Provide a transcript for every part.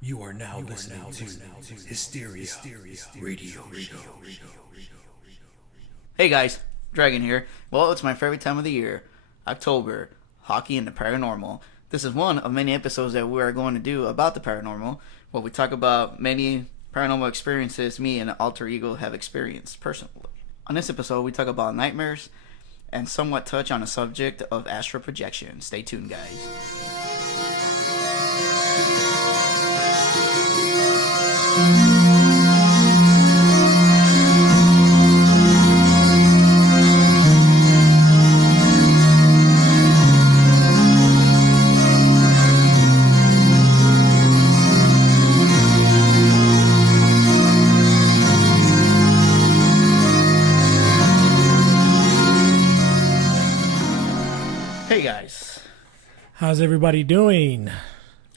You are now listening to Hysteria Radio Show. Hey guys, Dragon here. Well, it's my favorite time of the year, October, hockey and the paranormal. This is one of many episodes that we are going to do about the paranormal, where we talk about many paranormal experiences me and Alter Ego have experienced personally. On this episode, we talk about nightmares and somewhat touch on the subject of astral projection. Stay tuned, guys. Hey guys. How's everybody doing?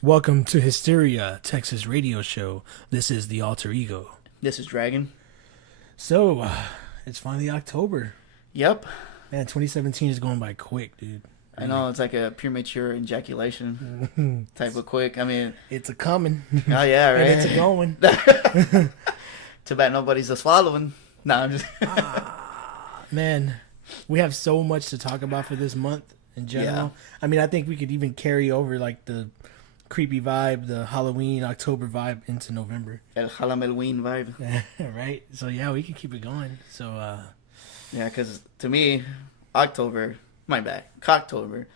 Welcome to Hysteria, Texas radio show. This is the Alter Ego. This is Dragon. So, it's finally October. Yep. Man, 2017 is going by quick, dude. I know, it's like a premature ejaculation type of quick. I mean... It's a coming. Oh, yeah, right? And it's a going. Too bad nobody's a swallowing. No, I'm just... Man, we have so much to talk about for this month in general. Yeah. I mean, I think we could even carry over, like, the creepy vibe, the Halloween, October vibe into November. El Halloween vibe. Right? So, yeah, we can keep it going. So, Yeah, because to me, October... My bad. Cocktober.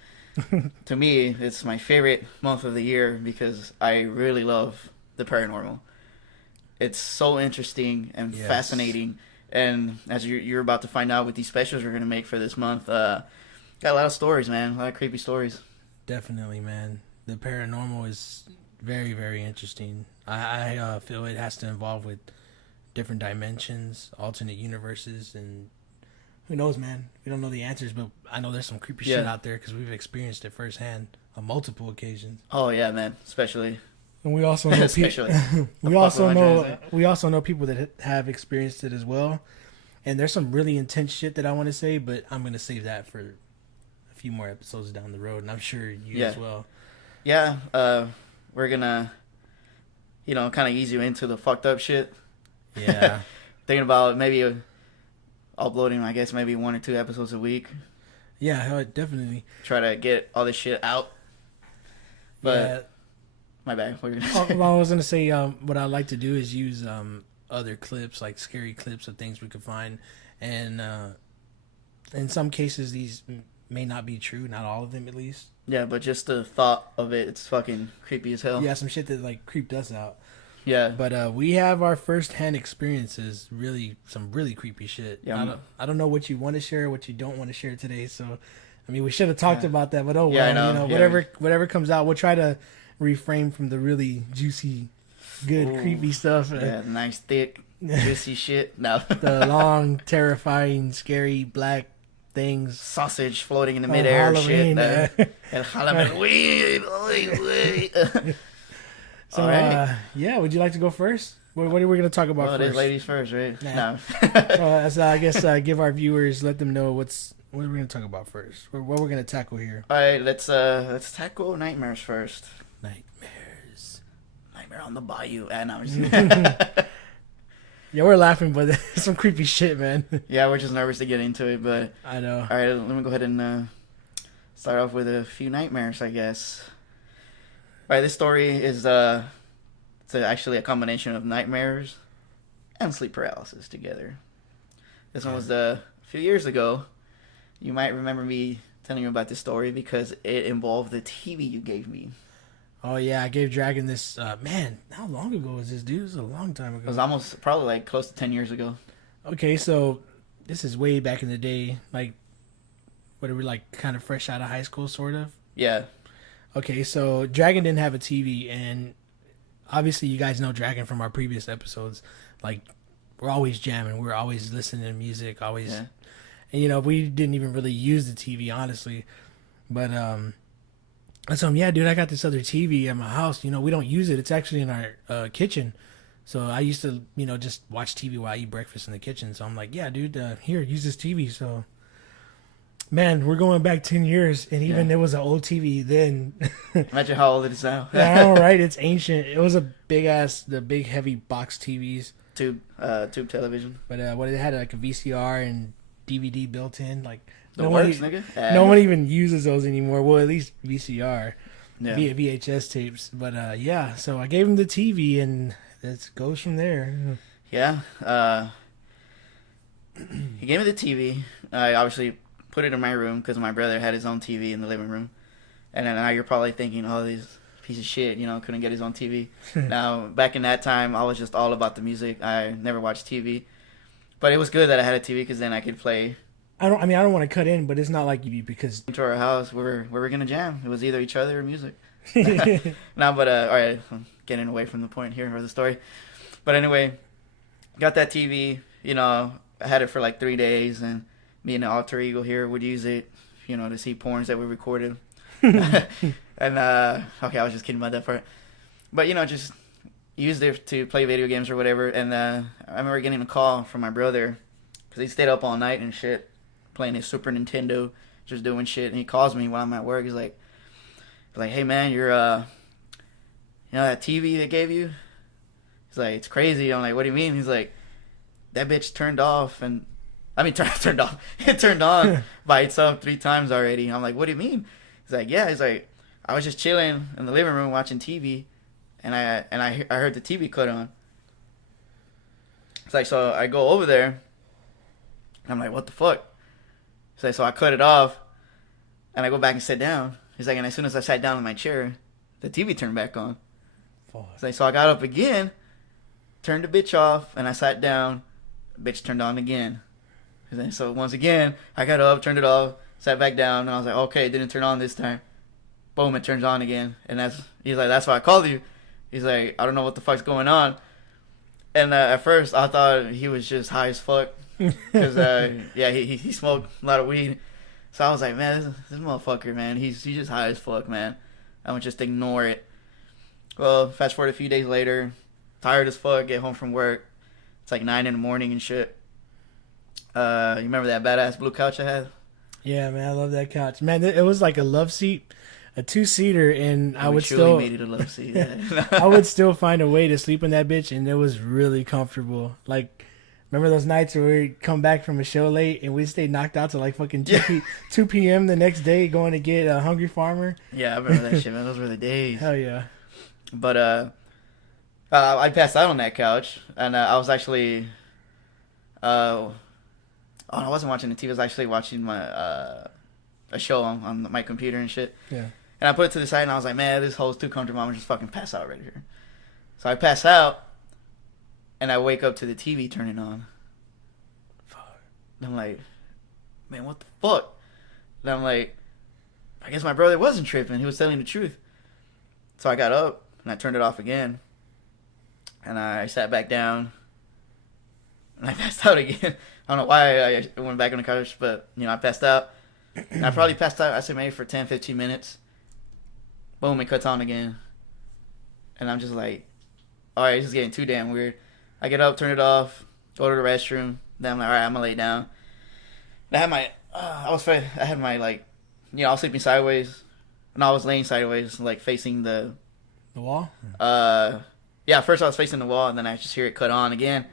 To me, it's my favorite month of the year because I really love the paranormal. It's so interesting and Yes. fascinating. And as you're about to find out with these specials we're going to make for this month, got a lot of stories, man. A lot of creepy stories. Definitely, man. The paranormal is very, very interesting. I feel it has to involve with different dimensions, alternate universes, and who knows, man? We don't know the answers, but I know there's some creepy shit Yeah. out there because we've experienced it firsthand on multiple occasions. Oh, yeah, man. Especially. And we also know Especially. we also know Apocalypse. we also know people that have experienced it as well. And there's some really intense shit that I want to say, but I'm gonna save that for a few more episodes down the road, and I'm sure you Yeah. as well. Yeah, we're going to, kind of ease you into the fucked up shit. Yeah. Thinking about maybe uploading, I guess, maybe 1 or 2 episodes a week. Yeah, definitely. Try to get all this shit out. But Yeah. my bad. What were you Oh, gonna say? well, I was gonna say, what I like to do is use other clips, like scary clips of things we could find, and in some cases these may not be true, not all of them at least. Yeah, but just the thought of it, it's fucking creepy as hell. Yeah, some shit that like creeped us out. Yeah. But we have our first-hand experiences, some really creepy shit. Yeah, I don't know what you want to share, what you don't want to share today. So, I mean, we should have talked about that, but Yeah, I know. Yeah, whatever comes out, we'll try to refrain from the really juicy, good, Ooh. creepy stuff. Yeah, nice, thick, juicy shit. No. The long, terrifying, scary black things. Sausage floating in the Oh, midair shit. Halloween, El Halloween. So, All right. yeah, would you like to go first? What are we going to talk about Well, it is first? ladies first, right? Nah. No. So I guess give our viewers, let them know what we're going to talk about first. What we're going to tackle here. All right, let's tackle nightmares first. Nightmares. Nightmare on the Bayou. And I'm just... Yeah, we're laughing, but it's some creepy shit, man. Yeah, we're just nervous to get into it, but I know. all right, let me go ahead and start off with a few nightmares, I guess. All right, this story is it's actually a combination of nightmares and sleep paralysis together. This one was a few years ago. You might remember me telling you about this story because it involved the TV you gave me. Oh, yeah, I gave Dragon this. Man, how long ago was this, dude? It was a long time ago. It was almost probably like close to 10 years ago. Okay, so this is way back in the day. Like, what are we, like, kind of fresh out of high school, sort of? Yeah. Okay, so Dragon didn't have a TV, and obviously you guys know Dragon from our previous episodes. Like, we're always jamming. We're always listening to music, always. Yeah. And, we didn't even really use the TV, honestly. But, I told him, yeah, dude, I got this other TV at my house. We don't use it. It's actually in our kitchen. So I used to, just watch TV while I eat breakfast in the kitchen. So I'm like, yeah, dude, here, use this TV. So Man, we're going back 10 years, and even it was an old TV then. Imagine how old it is now. I know, right? It's ancient. It was a the big heavy box TVs. Tube television. But what it had like a VCR and DVD built in. Like Nigga. No one even uses those anymore. Well, at least VCR, Yeah. VHS tapes. But yeah, so I gave him the TV, and it goes from there. Yeah. He gave me the TV. I obviously put it in my room because my brother had his own TV in the living room. And then now you're probably thinking, oh, this piece of shit, couldn't get his own TV. Now, back in that time, I was just all about the music. I never watched TV. But it was good that I had a TV because then I could play. I don't want to cut in, but it's not like you because to our house where we're going to jam. It was either each other or music. No, but, all right, I'm getting away from the point here or the story. But anyway, got that TV, I had it for like 3 days, and me and the alter ego here would use it, to see porns that we recorded. And, okay, I was just kidding about that part. But, just used it to play video games or whatever. And I remember getting a call from my brother because he stayed up all night and shit, playing his Super Nintendo, just doing shit. And he calls me while I'm at work. He's like, hey, man, you're, that TV they gave you? He's like, it's crazy. I'm like, what do you mean? He's like, that bitch turned off and... turned off. It turned on by itself 3 times already. I'm like, what do you mean? He's like, yeah. He's like, I was just chilling in the living room watching TV, and I heard the TV cut on. It's like, so I go over there, and I'm like, what the fuck? He's like, so I cut it off, and I go back and sit down. He's like, and as soon as I sat down in my chair, the TV turned back on. He's like, so I got up again, turned the bitch off, and I sat down. The bitch turned on again. So once again, I got up, turned it off, sat back down, and I was like, okay, it didn't turn on this time. Boom, it turns on again. And he's like, that's why I called you. He's like, I don't know what the fuck's going on. And at first, I thought he was just high as fuck. Because, he smoked a lot of weed. So I was like, man, this motherfucker, man, he's just high as fuck, man. I would just ignore it. Well, fast forward a few days later, tired as fuck, get home from work. It's like 9 a.m. and shit. You remember that badass blue couch I had? Yeah, man, I love that couch. Man, it was like a love seat, a 2-seater, and I would still made it a love seat. Yeah. I would still find a way to sleep in that bitch, and it was really comfortable. Like, remember those nights where we'd come back from a show late and we'd stay knocked out to like fucking 2 p.m. the next day going to get a Hungry Farmer? Yeah, I remember that shit, man. Those were the days. Hell yeah. But I passed out on that couch, and I was actually I wasn't watching the TV. I was actually watching my a show on my computer and shit. Yeah. And I put it to the side, and I was like, man, this hole's too comfortable. I'm just fucking pass out right here. So I pass out, and I wake up to the TV turning on. Fuck. And I'm like, man, what the fuck? And I'm like, I guess my brother wasn't tripping. He was telling the truth. So I got up, and I turned it off again. And I sat back down, and I passed out again. I don't know why I went back on the couch, but, I passed out. And I probably passed out, I say maybe for 10, 15 minutes. Boom, it cuts on again. And I'm just like, alright, this is getting too damn weird. I get up, turn it off, go to the restroom. Then I'm like, alright, I'm gonna lay down. And I had my, I was sleeping sideways. And I was laying sideways, like facing the wall? Yeah, first I was facing the wall, and then I just hear it cut on again.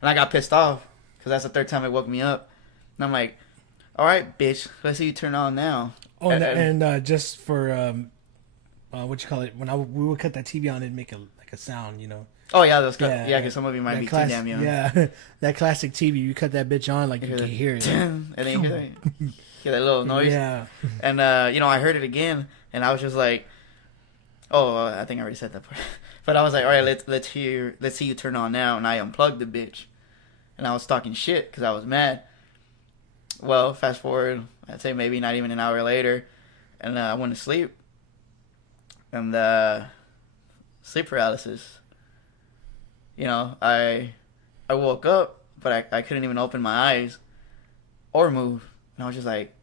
And I got pissed off, because that's the third time it woke me up. And I'm like, alright, bitch, let's see you turn on now. Oh, and just for, what you call it, when we would cut that TV on, it'd make a sound, Oh, yeah, because some of you might be too damn young. Yeah, that classic TV, you cut that bitch on, like, you can hear it. And then you hear that little noise. Yeah. And, I heard it again, and I was just like, oh, I think I already said that part. But I was like, all right, let's see you turn on now. And I unplugged the bitch. And I was talking shit because I was mad. Well, fast forward, I'd say maybe not even an hour later. And I went to sleep. And sleep paralysis. I woke up, but I couldn't even open my eyes or move. And I was just like,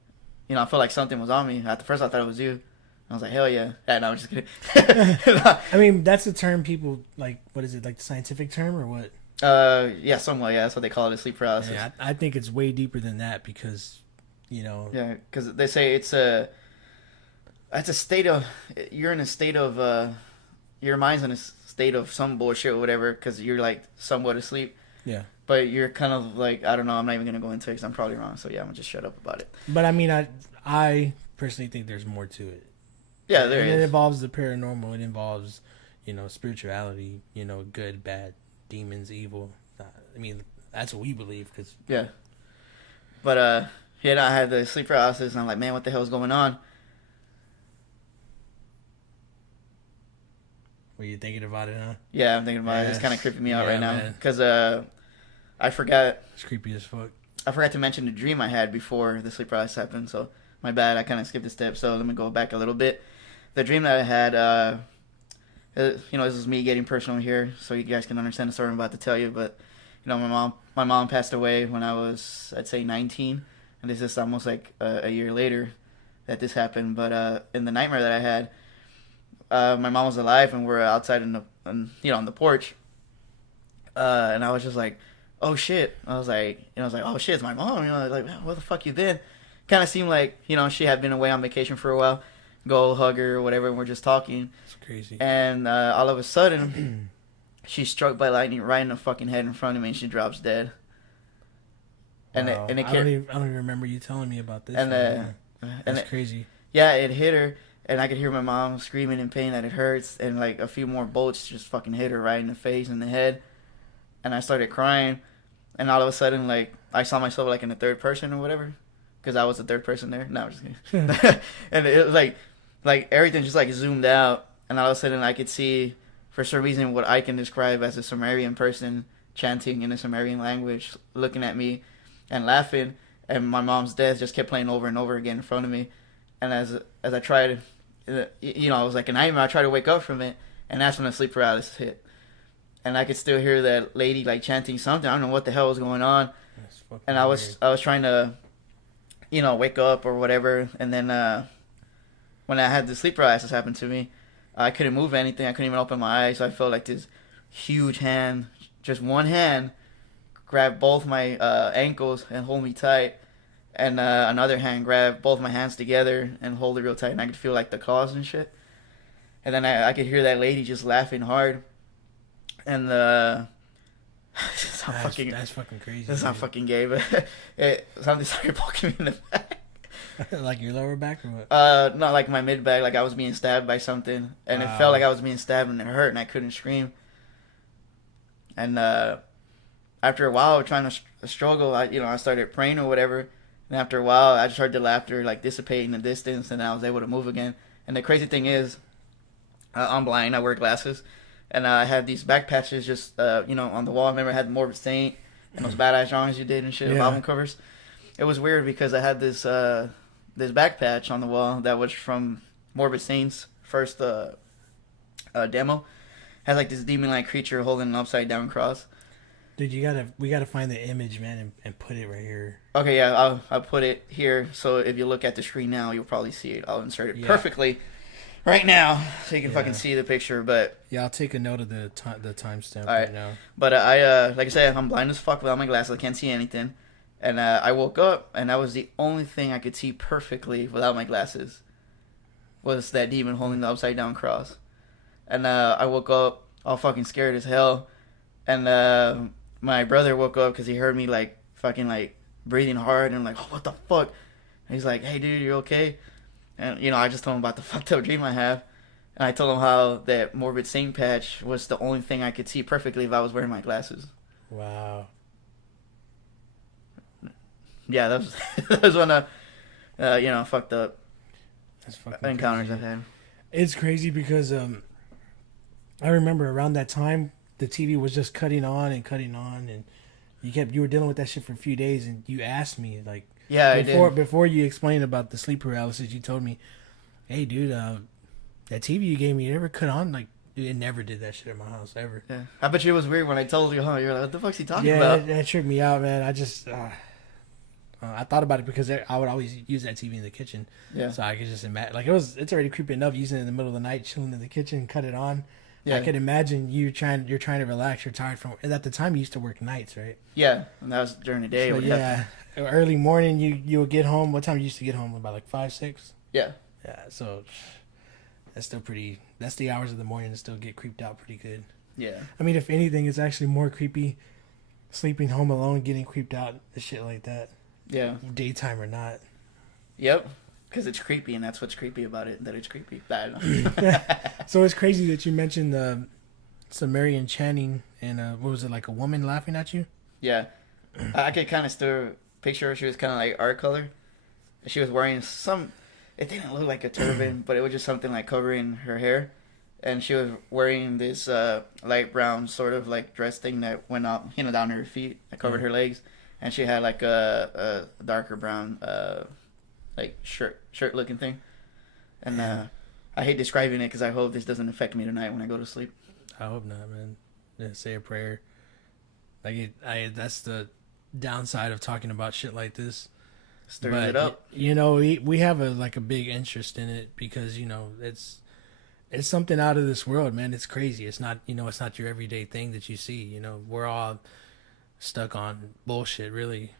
I felt like something was on me. At first I thought it was you. I was like, hell yeah. Yeah, no, I'm just kidding. I mean, that's the term people, like, what is it, like the scientific term or what? Yeah, somewhat, yeah. That's what they call it, sleep paralysis. Yeah, I think it's way deeper than that because You know. Yeah, because they say it's a state of, you're in a state of, your mind's in a state of some bullshit or whatever, because you're like somewhat asleep. Yeah. But you're kind of like, I don't know, I'm not even gonna go into it because I'm probably wrong. So yeah, I'm gonna just shut up about it. But I mean, I personally think there's more to it. Yeah, there is. It involves the paranormal. It involves, spirituality. Good, bad, demons, evil. I mean, that's what we believe. Cause Yeah. But yeah, I had the sleep paralysis, and I'm like, man, what the hell is going on? were you thinking about it, huh? Yeah, I'm thinking about it. It's Yes. kind of creeping me out Yeah, right now man. because I forgot. It's creepy as fuck. I forgot to mention the dream I had before the sleep paralysis happened. So my bad. I kind of skipped a step. So let me go back a little bit. The dream that I had, this is me getting personal here, so you guys can understand the story I'm about to tell you. But my mom passed away when I was, I'd say, 19, and this is almost like a year later that this happened. But in the nightmare that I had, my mom was alive, and we're outside on the porch, and I was just like, oh shit. I was like, oh shit, it's my mom. Like, where the fuck you been? Kind of seemed like, she had been away on vacation for a while. Go hug her or whatever, and we're just talking. It's crazy. And all of a sudden, she's struck by lightning right in the fucking head in front of me, and she drops dead. And Wow. it I don't even remember you telling me about this. and That's crazy. yeah, it hit her, and I could hear my mom screaming in pain that it hurts, and like a few more bolts just fucking hit her right in the face and the head, and I started crying, and all of a sudden, like, I saw myself like in the third person or whatever, because I was the third person there. No, I'm just kidding. And it was like everything just like zoomed out, and all of a sudden I could see, for some reason, what I can describe as a Sumerian person chanting in a Sumerian language, looking at me and laughing, and my mom's death just kept playing over and over again in front of me. And as I tried, it was like a nightmare. I tried to wake up from it, and that's when the sleep paralysis hit. And I could still hear that lady like chanting something. I don't know what the hell was going on. And I was trying to, wake up or whatever. And then when I had the sleep paralysis happen to me, I couldn't move anything. I couldn't even open my eyes. So I felt like this huge hand, just one hand, grab both my ankles and hold me tight, and another hand grab both my hands together and hold it real tight, and I could feel like the claws and shit. And then I could hear that lady just laughing hard, and that's fucking crazy. That's not fucking gay, but something started poking me in the back. Like your lower back or what? Not like my mid back, like I was being stabbed by something, and it felt like I was being stabbed, and it hurt, and I couldn't scream. And after a while, trying to struggle, I started praying or whatever. And after a while, I just heard the laughter like dissipate in the distance, and I was able to move again. And the crazy thing is, I'm blind. I wear glasses, and I had these back patches just on the wall. I remember I had Morbid Saint and those badass drawings you did and shit, album covers. It was weird because I had this back patch on the wall that was from Morbid Saint's first demo. Had like this demon-like creature holding an upside down cross. Dude, we gotta find the image, man, and put it right here. Okay, yeah, I'll put it here. So if you look at the screen now, you'll probably see it. I'll insert it perfectly right now, so you can fucking see the picture. But yeah, I'll take a note of the timestamp right now. But I like I said, I'm blind as fuck without my glasses. I can't see anything. And I woke up, and that was the only thing I could see perfectly without my glasses. Was that demon holding the upside down cross? And I woke up all fucking scared as hell, and my brother woke up because he heard me like fucking like breathing hard, and I'm like, oh, what the fuck? And he's like, hey dude, you okay? And I just told him about the fucked up dream I have, and I told him how that Morbid Saint patch was the only thing I could see perfectly if I was wearing my glasses. Wow. Yeah, that was one of fucked up encounters crazy. I've had. It's crazy because I remember around that time the TV was just cutting on, and you were dealing with that shit for a few days, and you asked me like, yeah, before you explained about the sleep paralysis, you told me, hey dude, that TV you gave me, you never cut on. Like, dude, it never did that shit in my house ever. Yeah, I bet you it was weird when I told you. You're like, what the fuck's he talking about? Yeah, that tripped me out, man. I just I thought about it because I would always use that TV in the kitchen. Yeah. So I could just imagine, like, it's already creepy enough using it in the middle of the night, chilling in the kitchen, cut it on. Yeah. I could imagine you're trying to relax. You're tired from. And at the time, you used to work nights, right? Yeah, and that was during the day. So, yeah, early morning, you would get home. What time you used to get home? About like 5, 6? Yeah. Yeah, so that's still pretty. That's the hours of the morning to still get creeped out pretty good. Yeah. I mean, if anything, it's actually more creepy sleeping home alone, getting creeped out, and shit like that. Yeah. Daytime or not. Yep. Because it's creepy, and that's what's creepy about it. That it's creepy. I don't know. So it's crazy that you mentioned the Sumerian chanting and what was it, like a woman laughing at you? Yeah. I could kind of still picture her. She was kind of like art color. She was wearing some. It didn't look like a turban, but it was just something like covering her hair. And she was wearing this light brown sort of like dress thing that went up, down her feet, that covered her legs. And she had like a darker brown like shirt looking thing. And I hate describing it because I hope this doesn't affect me tonight when I go to sleep. I hope not, man. Yeah, say a prayer. Like that's the downside of talking about shit like this. Stirs it up. We have a big interest in it because it's something out of this world, man. It's crazy. It's not it's not your everyday thing that you see. We're all stuck on bullshit, really.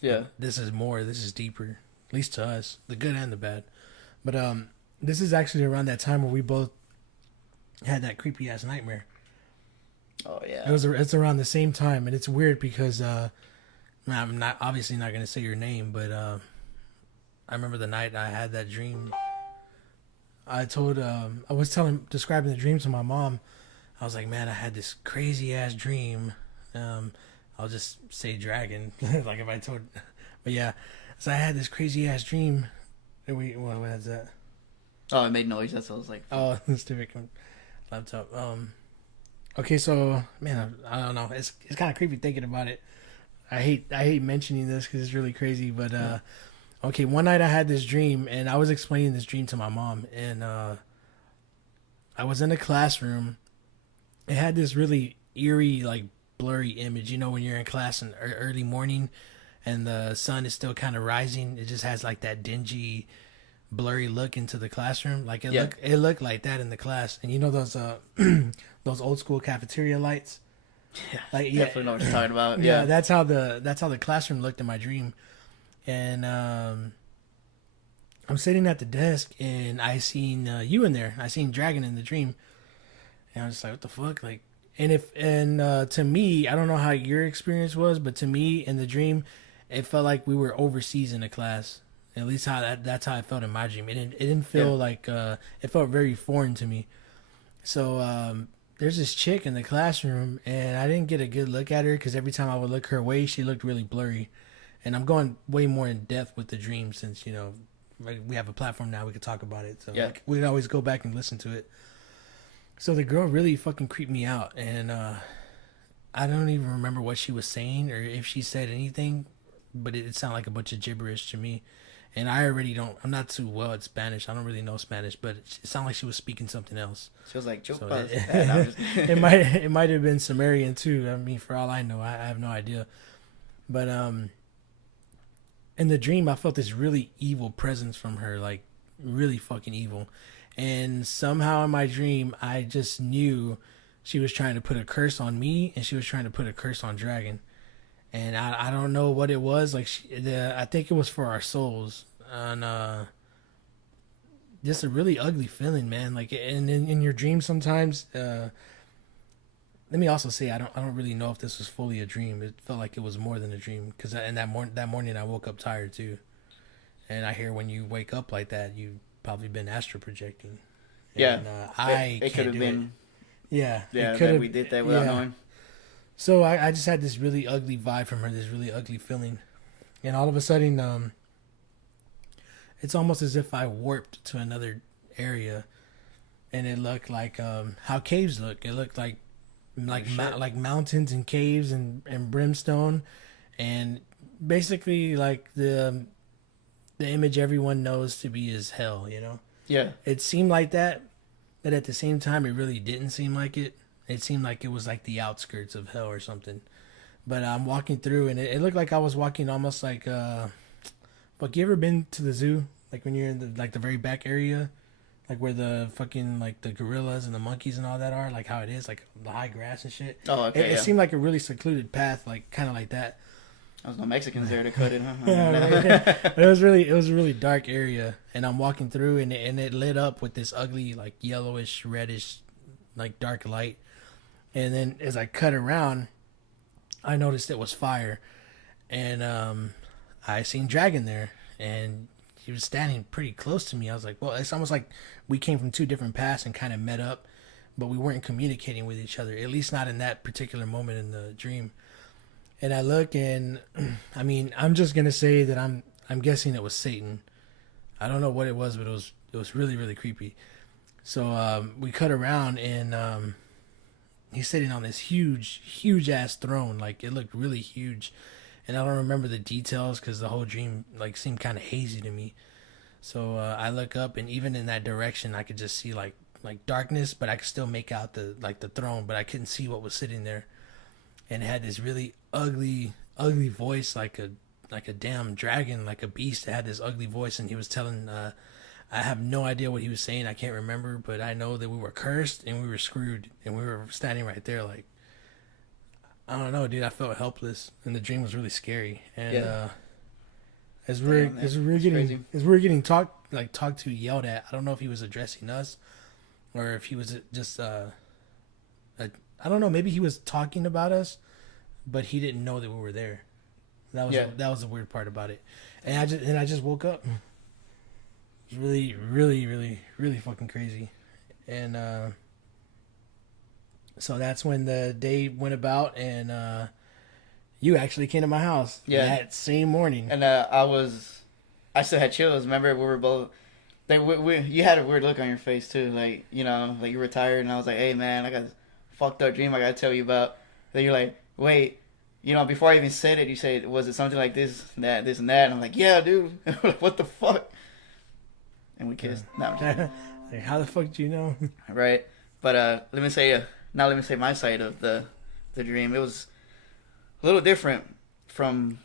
Yeah. But this is more. This is deeper, at least to us, the good and the bad. But this is actually around that time where we both had that creepy ass nightmare. Oh yeah. It's around the same time, and it's weird because I'm not obviously not gonna say your name, but I remember the night I had that dream. I was describing the dream to my mom. I was like, man, I had this crazy ass dream. I'll just say dragon, like if I told, but yeah. So I had this crazy ass dream. What was that? Oh, it made noise. That's what I was like. Oh, stupid laptop. Okay, so man, I don't know. It's kind of creepy thinking about it. I hate mentioning this because it's really crazy. But okay, one night I had this dream, and I was explaining this dream to my mom, and I was in a classroom. It had this really eerie, like blurry image. When you're in class in early morning, and the sun is still kind of rising. It just has like that dingy, blurry look into the classroom. Like it looked like that in the class. And those those old school cafeteria lights. Yeah, definitely know what you're talking about. Yeah, that's how the classroom looked in my dream. And I'm sitting at the desk, and I seen you in there. I seen Dragon in the dream, and I was just like, what the fuck, like. And to me, I don't know how your experience was, but to me in the dream, it felt like we were overseas in a class. At least that's how I felt in my dream. It didn't feel like it felt very foreign to me. So there's this chick in the classroom, and I didn't get a good look at her because every time I would look her way, she looked really blurry. And I'm going way more in depth with the dream since we have a platform now, we could talk about it. So we could always go back and listen to it. So the girl really fucking creeped me out, and I don't even remember what she was saying or if she said anything, but it sounded like a bunch of gibberish to me. And I'm not too well at Spanish. I don't really know Spanish, but it sounded like she was speaking something else. She was like, it might have been Sumerian too. I mean, for all I know, I have no idea. But in the dream, I felt this really evil presence from her, like really fucking evil. And somehow in my dream, I just knew she was trying to put a curse on me, and she was trying to put a curse on Dragon. And I don't know what it was. Like I think it was for our souls, and just a really ugly feeling, man. Like, and in your dreams sometimes. Let me also say I don't really know if this was fully a dream. It felt like it was more than a dream because that morning I woke up tired too, and I hear when you wake up like that, you've probably been astral projecting. Yeah, and, it could have been. Yeah, we did that without knowing. So I just had this really ugly vibe from her, this really ugly feeling. And all of a sudden, it's almost as if I warped to another area. And it looked like how caves look. It looked like mountains and caves and brimstone. And basically like the image everyone knows to be is hell, Yeah. It seemed like that, but at the same time, it really didn't seem like it. It seemed like it was like the outskirts of hell or something. But I'm walking through, and it looked like I was walking almost like, but you ever been to the zoo? Like when you're in the very back area, like where the fucking like the gorillas and the monkeys and all that are, like how it is, like the high grass and shit. Oh, okay. It seemed like a really secluded path, like kind of like that. There was no Mexicans there to cut it, huh? But it was a really dark area, and I'm walking through, and it lit up with this ugly, like, yellowish, reddish, like, dark light. And then as I cut around, I noticed it was fire, and I seen Dragon there, and he was standing pretty close to me. I was like, well, it's almost like we came from two different paths and kind of met up, but we weren't communicating with each other, at least not in that particular moment in the dream. And I look, and I mean, I'm just gonna say that I'm guessing it was Satan. I don't know what it was, but it was really, really creepy. So we cut around, and he's sitting on this huge ass throne. Like, it looked really huge, and I don't remember the details because the whole dream like seemed kind of hazy to me. So I look up, and even in that direction, I could just see like darkness, but I could still make out the throne, but I couldn't see what was sitting there. And it had this really ugly voice, like a damn dragon, like a beast. It had this ugly voice, and he was telling, I have no idea what he was saying. I can't remember, but I know that we were cursed and we were screwed, and we were standing right there, like, I don't know, dude. I felt helpless, and the dream was really scary. And as we're getting talked to, yelled at. I don't know if he was addressing us, or if he was just I don't know. Maybe he was talking about us, but he didn't know that we were there. That was the weird part about it. And I just woke up. It was really, really, really, really fucking crazy. And so that's when the day went about, and you actually came to my house that same morning. And I still had chills. Remember, we were both. You had a weird look on your face too, like, you know, like you were tired, and I was like, "Hey man, I got this fucked up dream I gotta tell you about." Then you're like, "Wait, you know," before I even said it, you say, "Was it something like this and that, this and that?" And I'm like, "Yeah, dude." Like, what the fuck? And we kissed. No, I'm just kidding. Like, how the fuck do you know? Right, but let me say my side of the dream. It was a little different from,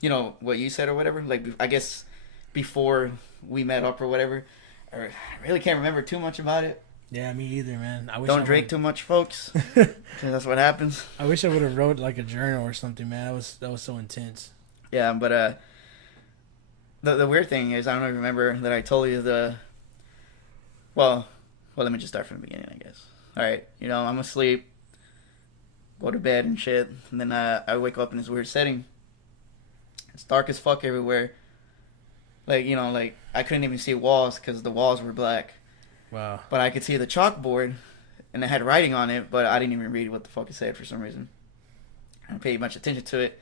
you know, what you said or whatever. Like, I guess before we met up or whatever. I really can't remember too much about it. Yeah, me either, man. Don't drink too much, folks. That's what happens. I wish I would have wrote like a journal or something, man. That was so intense. Yeah, but the weird thing is, I don't know if you remember that I told you well, let me just start from the beginning, I guess. All right, you know, I'm asleep, go to bed and shit, and then I wake up in this weird setting. It's dark as fuck everywhere. Like, you know, like, I couldn't even see walls because the walls were black. Wow. But I could see the chalkboard, and it had writing on it, but I didn't even read what the fuck it said for some reason. I didn't pay much attention to it.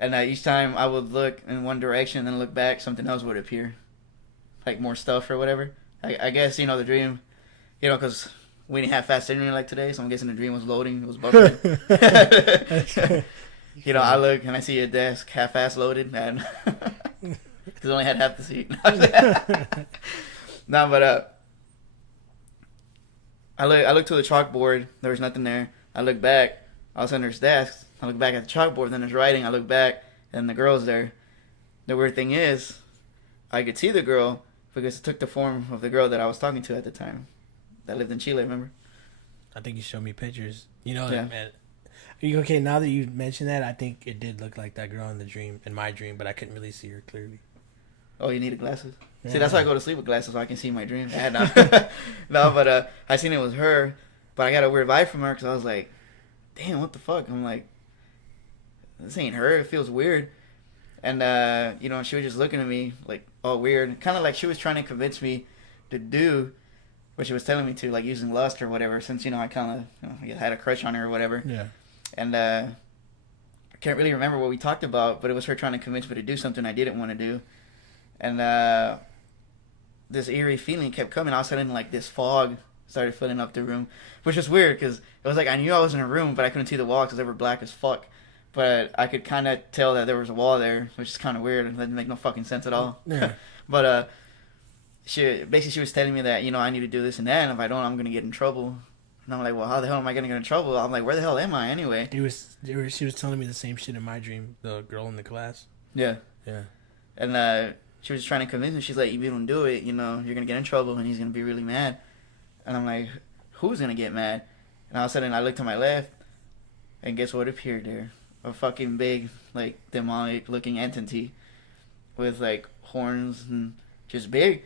And each time I would look in one direction and then look back, something else would appear. Like more stuff or whatever. I guess, you know, the dream, you know, because we didn't have fast internet like today, so I'm guessing the dream was loading. It was buffering. You know, I look and I see a desk half-ass loaded, and because it only had half the seat. No, but I look to the chalkboard. There was nothing there. I look back. All of a sudden there's desks. I look back at the chalkboard. Then there's writing. I look back, and the girl's there. The weird thing is, I could see the girl because it took the form of the girl that I was talking to at the time, that lived in Chile. Remember? I think you showed me pictures. You know, yeah. Man. Okay, now that you mentioned that, I think it did look like that girl in my dream, but I couldn't really see her clearly. Oh, you needed glasses? Yeah. See, that's why I go to sleep with glasses, so I can see my dreams. No, but I seen it was her, but I got a weird vibe from her because I was like, damn, what the fuck? I'm like, this ain't her. It feels weird. And, you know, she was just looking at me like, all weird. Kind of like she was trying to convince me to do what she was telling me to, like using lust or whatever, since, you know, I kind of, you know, I had a crush on her or whatever. Yeah. And I can't really remember what we talked about, but it was her trying to convince me to do something I didn't want to do. And this eerie feeling kept coming. All of a sudden, like, this fog started filling up the room, which was weird because it was like I knew I was in a room, but I couldn't see the walls because they were black as fuck. But I could kind of tell that there was a wall there, which is kind of weird. It didn't make no fucking sense at all. Yeah. But she was telling me that, you know, I need to do this and that, and if I don't, I'm going to get in trouble. And I'm like, well, how the hell am I going to get in trouble? I'm like, where the hell am I anyway? She was telling me the same shit in my dream, the girl in the class. Yeah. Yeah. And she was trying to convince me. She's like, if you don't do it, you know, you're going to get in trouble, and he's going to be really mad. And I'm like, who's going to get mad? And all of a sudden, I looked to my left, and guess what appeared there? a fucking big, like, demonic looking entity with, like, horns and just big.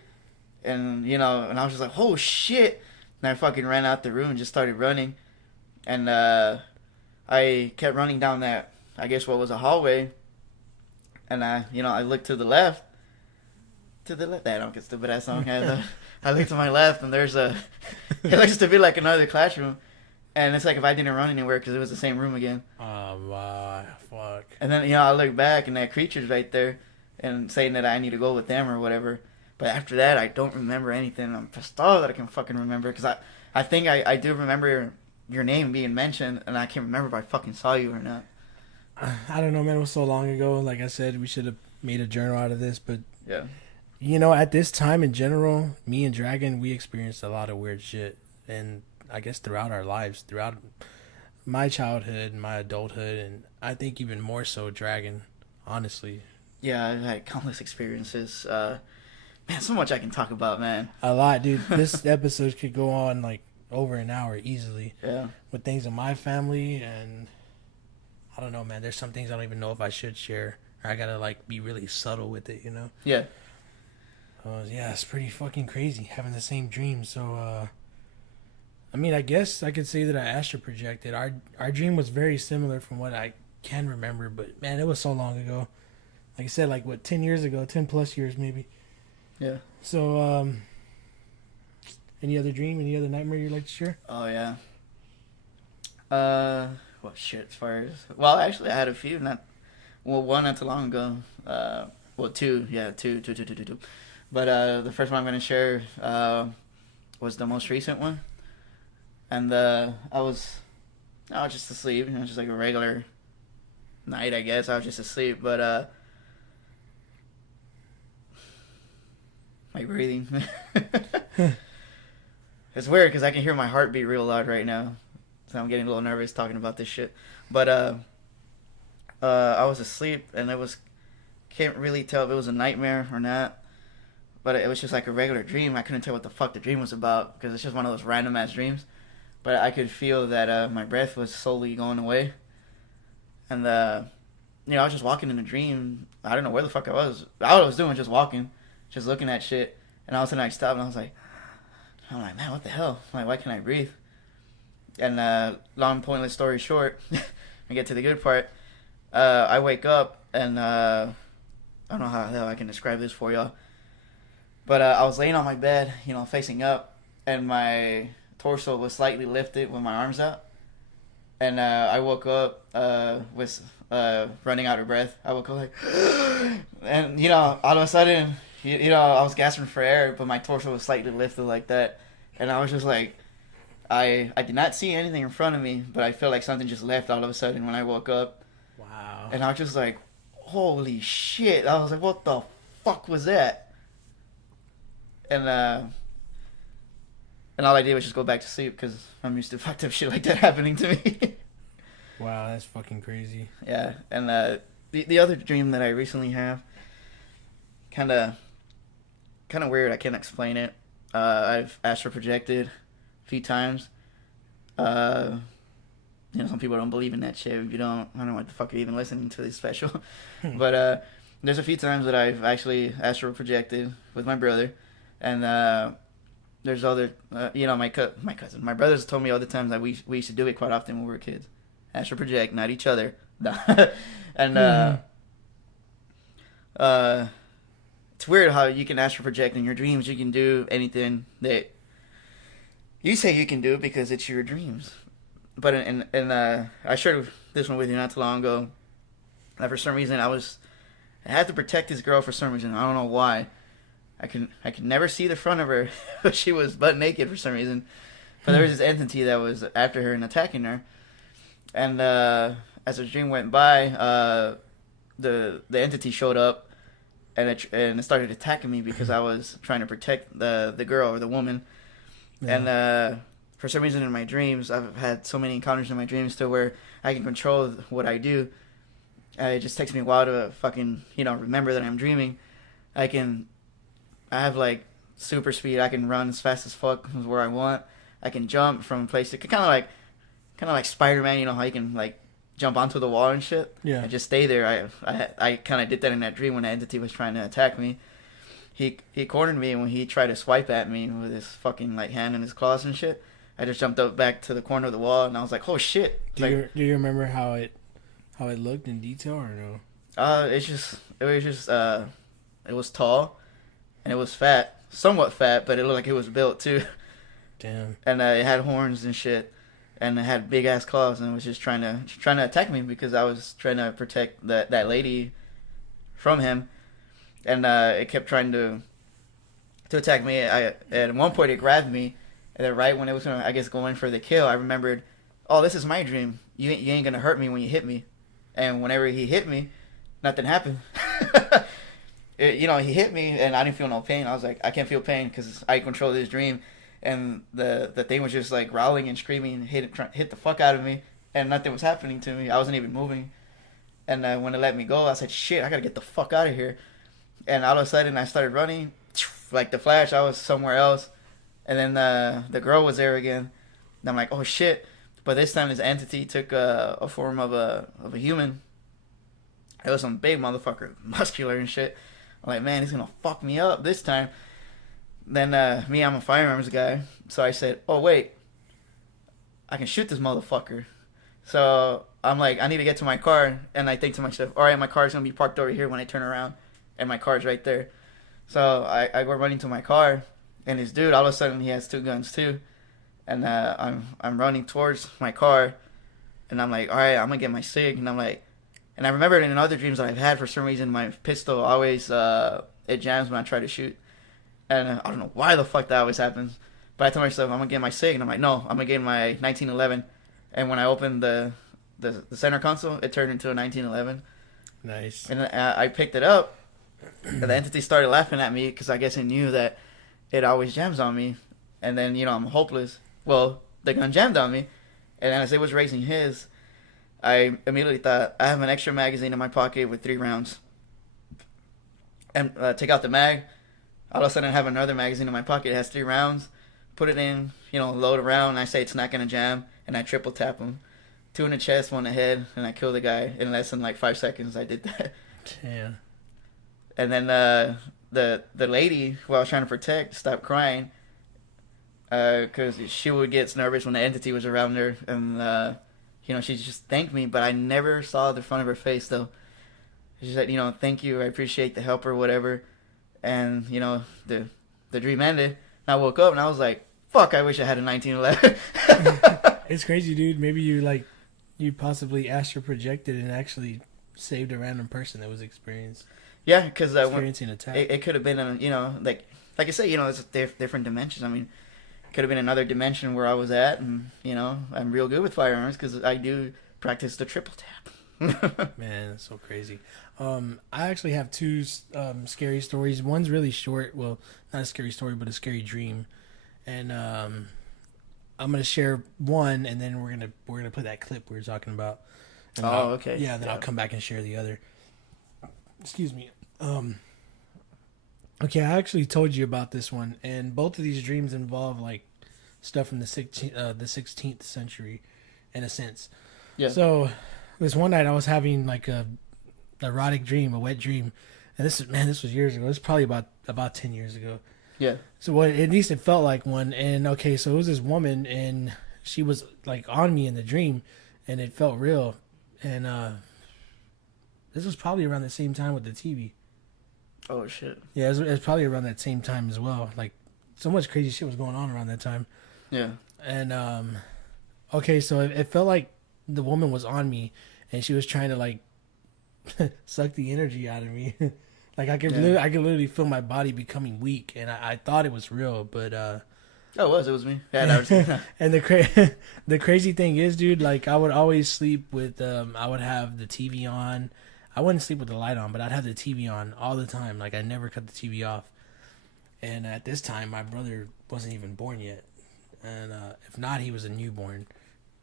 And, you know, and I was just like, oh shit. And I fucking ran out the room and just started running. And I kept running down that, I guess what was a hallway. And I looked to the left. To the left. I don't get stupid ass song. I looked to my left and there's it looks to be like another classroom. And it's like if I didn't run anywhere because it was the same room again. Oh, my fuck. And then, I look back and that creature's right there and saying that I need to go with them or whatever. But after that, I don't remember anything. I'm pissed off that I can fucking remember because I think I do remember your name being mentioned and I can't remember if I fucking saw you or not. I don't know, man. It was so long ago. Like I said, we should have made a journal out of this. But, yeah. At this time in general, me and Dragon, we experienced a lot of weird shit. And I guess throughout our lives, throughout my childhood, my adulthood, and I think even more so Dragon, honestly. Yeah, I've had countless experiences. Man, so much I can talk about, man. A lot, dude. This episode could go on like over an hour easily. Yeah. With things in my family, and I don't know, man. There's some things I don't even know if I should share. Or I gotta like be really subtle with it, Yeah. Yeah, it's pretty fucking crazy having the same dream. So, I mean, I guess I could say that I astral projected. Our dream was very similar from what I can remember, but man, it was so long ago. Like I said, like what, 10 years ago, 10 plus years maybe. Yeah. So, any other dream, any other nightmare you'd like to share? Oh, yeah. Well, shit, as far as... Well, actually, I had a few, one not too long ago. Well, two. Yeah, two. But, the first one I'm going to share, was the most recent one. And, I was just asleep, just like a regular night, I guess. I was just asleep, but, my breathing. It's weird because I can hear my heartbeat real loud right now. So I'm getting a little nervous talking about this shit. But I was asleep and can't really tell if it was a nightmare or not. But it was just like a regular dream. I couldn't tell what the fuck the dream was about because it's just one of those random ass dreams. But I could feel that my breath was slowly going away. And I was just walking in a dream. I don't know where the fuck I was. All I was doing was just walking. Just looking at shit, and all of a sudden I stopped, and I was like, man, what the hell? I'm like, why can't I breathe? And long, pointless story short, I get to the good part. I wake up, and I don't know how the hell I can describe this for y'all, but I was laying on my bed, facing up, and my torso was slightly lifted with my arms out, and I woke up with running out of breath. I woke up like, and all of a sudden. I was gasping for air, but my torso was slightly lifted like that. And I was just like, I did not see anything in front of me, but I felt like something just left all of a sudden when I woke up. Wow. And I was just like, holy shit. I was like, what the fuck was that? And all I did was just go back to sleep because I'm used to fucked up shit like that happening to me. Wow, that's fucking crazy. Yeah. And the other dream that I recently have, kind of weird. I can't explain it. I've astral projected a few times. Some people don't believe in that shit. If you don't, I don't know what the fuck you're even listening to this special. But there's a few times that I've actually astral projected with my brother, and there's other, my cousin. My brothers told me all the times that we used to do it quite often when we were kids. Astral project, not each other. And it's weird how you can astral project in your dreams. You can do anything that you say you can do because it's your dreams. But I shared this one with you not too long ago. That for some reason I had to protect this girl for some reason. I don't know why. I could never see the front of her, but she was butt naked for some reason. But there was this entity that was after her and attacking her. And as the dream went by, the entity showed up. And it started attacking me because I was trying to protect the girl or the woman. Yeah. And for some reason in my dreams, I've had so many encounters in my dreams to where I can control what I do. It just takes me a while to fucking, remember that I'm dreaming. I have like super speed. I can run as fast as fuck where I want. I can jump from place to kind of like Spider-Man. How you can like jump onto the wall and shit. Yeah. And just stay there. I kind of did that in that dream when the entity was trying to attack me. He cornered me, and when he tried to swipe at me with his fucking like hand in his claws and shit, I just jumped up back to the corner of the wall, and I was like, "Oh shit!" Do you remember how it looked in detail or no? It was tall, and it was fat, somewhat fat, but it looked like it was built too. Damn. And it had horns and shit, and it had big ass claws, and it was just trying to attack me because I was trying to protect that lady from him, and it kept trying to attack me. At one point it grabbed me, and then right when it was gonna, I guess, go in for the kill, I remembered, oh, this is my dream. You ain't gonna hurt me when you hit me. And whenever he hit me, nothing happened. He hit me, and I didn't feel no pain. I was like, I can't feel pain because I control this dream. And the thing was just like growling and screaming, hit the fuck out of me, and nothing was happening to me. I wasn't even moving. And when it let me go, I said, shit, I gotta get the fuck out of here. And all of a sudden, I started running. Like the Flash, I was somewhere else. And then the girl was there again. And I'm like, oh shit. But this time, this entity took a form of a human. It was some big motherfucker, muscular and shit. I'm like, man, he's gonna fuck me up this time. Then I'm a firearms guy, so I said, oh wait, I can shoot this motherfucker. So I'm like, I need to get to my car, and I think to myself, all right, my car's gonna be parked over here when I turn around, and my car's right there. So I go running to my car, and this dude, all of a sudden, he has two guns too, and I'm running towards my car, and I'm like, all right, I'm gonna get my SIG, and I'm like, and I remember in other dreams that I've had, for some reason, my pistol always it jams when I try to shoot. And I don't know why the fuck that always happens. But I told myself, I'm going to get my SIG. And I'm like, no, I'm going to get my 1911. And when I opened the center console, it turned into a 1911. Nice. And I picked it up. And the entity started laughing at me because I guess it knew that it always jams on me. And then, I'm hopeless. Well, the gun jammed on me. And as it was raising his, I immediately thought, I have an extra magazine in my pocket with 3 rounds. And take out the mag. All of a sudden, I have another magazine in my pocket. It has 3 rounds. Put it in, load around. And I say it's not going to jam. And I triple tap him. 2 in the chest, 1 in the head. And I kill the guy in less than like 5 seconds. I did that. Yeah. And then the lady who I was trying to protect stopped crying. Because she would get nervous when the entity was around her. And, she just thanked me. But I never saw the front of her face, though. She said, thank you. I appreciate the help or whatever. And, the dream ended. And I woke up and I was like, fuck, I wish I had a 1911. It's crazy, dude. Maybe you possibly astral projected and actually saved a random person that was experiencing attack. It could have been, like I said, it's different dimensions. I mean, it could have been another dimension where I was at. And, I'm real good with firearms because I do practice the triple tap. Man, that's so crazy. I actually have 2 scary stories. One's really short. Well, not a scary story, but a scary dream. And I'm gonna share one, and then we're gonna play that clip we were talking about. And okay. Yeah, then I'll come back and share the other. Excuse me. Okay, I actually told you about this one, and both of these dreams involve like stuff from the 16th century, in a sense. Yeah. So this one night I was having like a erotic dream, a wet dream, and this was years ago. It's probably about 10 years ago. Yeah. So at least it felt like one. And okay, so it was this woman, and she was like on me in the dream, and it felt real. And this was probably around the same time with the TV. Oh shit. Yeah, it was probably around that same time as well. Like so much crazy shit was going on around that time. Yeah. And okay, so it felt like the woman was on me, and she was trying to like suck the energy out of me. Like I could literally feel my body becoming weak, and I thought it was real, but it was me. Yeah, and the crazy thing is, dude, like I would always sleep with I would have the TV on. I wouldn't sleep with the light on, but I'd have the TV on all the time. Like I never cut the TV off. And at this time, my brother wasn't even born yet, and if not, he was a newborn,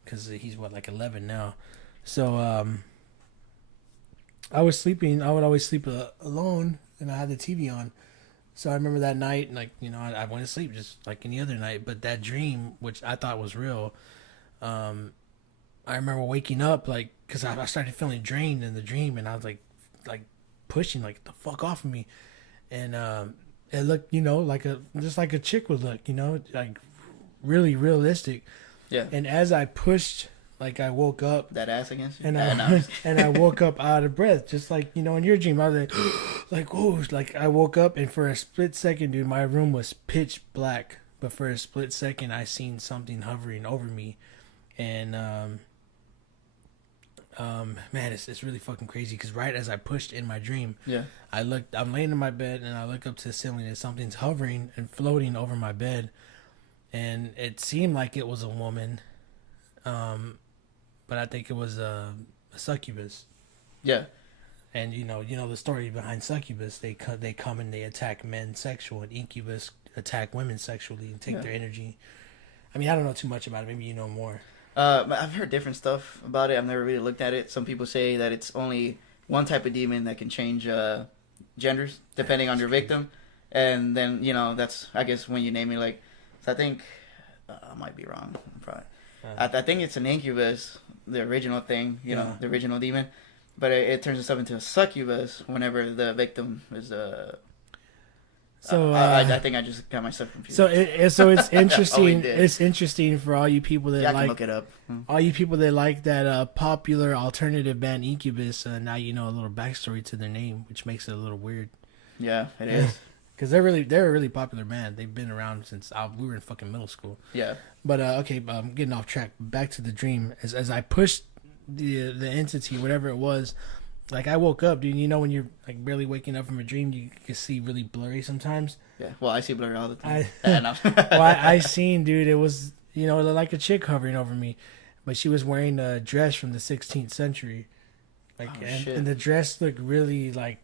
because he's like 11 now. So I was sleeping. I would always sleep alone, and I had the TV on. So I remember that night, like I went to sleep just like any other night. But that dream, which I thought was real, I remember waking up, like, because I started feeling drained in the dream, and I was like pushing like the fuck off of me, and it looked, you know, like just like a chick would look, you know, like really realistic. Yeah. And as I pushed, like I woke up. That ass against you? And and I woke up out of breath, just like, you know, in your dream. I was like, whoa, like I woke up, and for a split second, dude, my room was pitch black. But for a split second, I seen something hovering over me, and man, it's really fucking crazy. Because right as I pushed in my dream, yeah, I'm laying in my bed, and I look up to the ceiling, and something's hovering and floating over my bed, and it seemed like it was a woman, but I think it was a succubus. Yeah. And you know the story behind succubus. They come and they attack men sexual, and incubus attack women sexually and take their energy. I mean, I don't know too much about it. Maybe you know more. I've heard different stuff about it. I've never really looked at it. Some people say that it's only one type of demon that can change genders depending on your victim, and then, you know, that's, I guess, when you name it, like, I think I might be wrong. Probably. I think it's an incubus, the original thing, you know, the original demon. But it turns itself into a succubus whenever the victim is So I think I just got myself confused. So it's interesting. It's interesting for all you people that I like can look it up. All you people that like that popular alternative band Incubus. Now you know a little backstory to their name, which makes it a little weird. Yeah, it is. Because they're a really popular band. They've been around since we were in fucking middle school. Yeah. But okay, I'm getting off track. Back to the dream. As I pushed the entity, whatever it was. Like, I woke up, dude. You know when you're like barely waking up from a dream, you can see really blurry sometimes. Yeah. Well, I see blurry all the time. I seen, dude. It was, you know, like a chick hovering over me, but she was wearing a dress from the 16th century. Like, and the dress looked really like,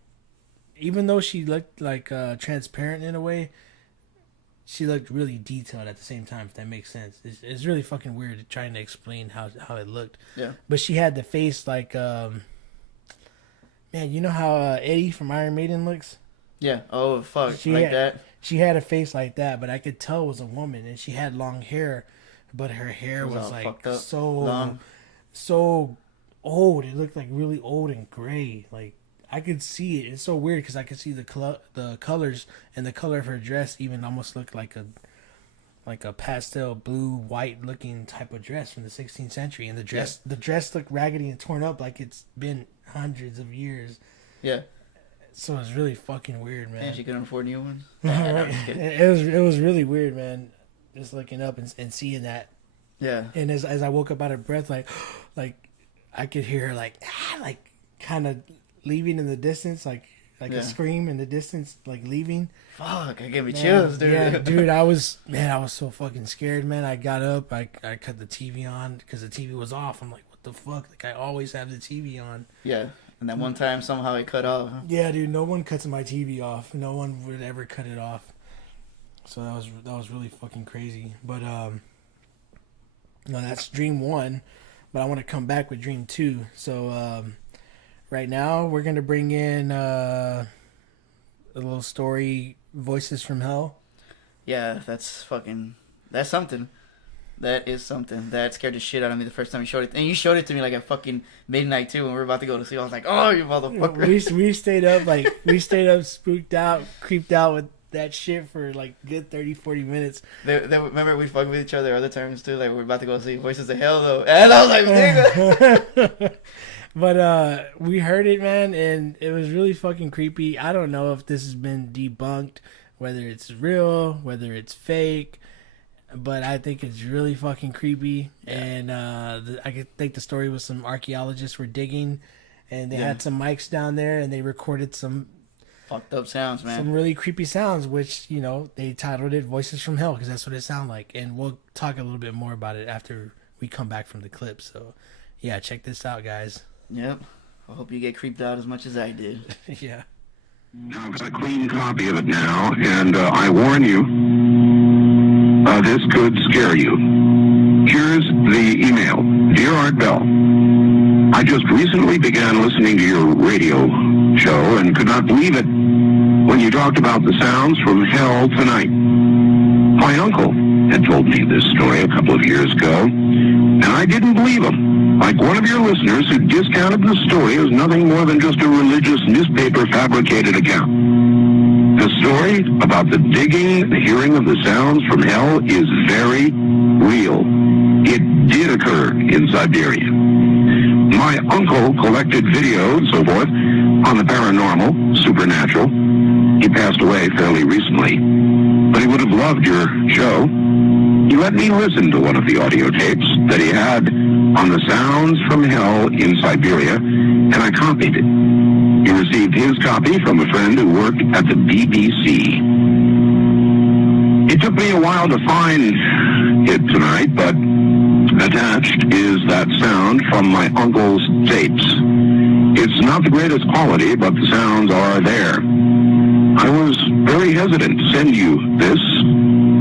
even though she looked like transparent in a way, she looked really detailed at the same time. If that makes sense, it's really fucking weird trying to explain how it looked. Yeah. But she had the face like man, you know how Eddie from Iron Maiden looks? Yeah. Oh, fuck. That? She had a face like that, but I could tell it was a woman, and she had long hair, but her hair was like so old. It looked like really old and gray. Like, I could see it. It's so weird because I could see the colors, and the color of her dress even almost looked like a pastel blue white looking type of dress from the 16th century, and the dress looked raggedy and torn up like it's been hundreds of years. Yeah. So it's really fucking weird, man. And she couldn't afford new ones. Right. It was really weird, man. Just looking up and seeing that. Yeah. And as I woke up out of breath, like I could hear her like kind of leaving in the distance, like a scream in the distance, like leaving. Fuck, it gave me chills, dude. Yeah, dude, I was so fucking scared, man. I got up, I cut the TV on because the TV was off. I'm like, what the fuck? Like, I always have the TV on. Yeah, and that one time somehow it cut off. Huh? Yeah, dude, no one cuts my TV off. No one would ever cut it off. So that was really fucking crazy. But no, that's dream 1. But I want to come back with dream 2. So right now we're gonna bring in a little story, Voices from Hell. Yeah, that's something. That is something. That scared the shit out of me the first time you showed it. And you showed it to me like at fucking midnight too when we were about to go to sleep. I was like, oh, you motherfucker. We stayed up spooked out, creeped out with that shit for like good 30-40 minutes. They remember we fucked with each other other times too, like we were about to go see Voices of Hell though. And I was like, nigga. But we heard it, man, and it was really fucking creepy. I don't know if this has been debunked, whether it's real, whether it's fake, but I think it's really fucking creepy. Yeah. And I think the story was some archaeologists were digging, and they had some mics down there, and they recorded some fucked up sounds, man. Some really creepy sounds, which, you know, they titled it Voices from Hell because that's what it sounded like. And we'll talk a little bit more about it after we come back from the clip. So, yeah, check this out, guys. Yep. I hope you get creeped out as much as I did. Yeah. I've got a clean copy of it now, and I warn you, this could scare you. Here's the email. Dear Art Bell, I just recently began listening to your radio show and could not believe it when you talked about the sounds from hell tonight. My uncle had told me this story a couple of years ago, and I didn't believe him. like one of your listeners who discounted the story as nothing more than just a religious newspaper fabricated account. The story about the digging, the hearing of the sounds from hell is very real. It did occur in Siberia. My uncle collected video and so forth on the paranormal, supernatural. He passed away fairly recently, but he would have loved your show. He let me listen to one of the audio tapes that he had on the sounds from hell in Siberia, and I copied it. He received his copy from a friend who worked at the BBC. It took me a while to find it tonight, but attached is that sound from my uncle's tapes. It's not the greatest quality, but the sounds are there. I was very hesitant to send you this,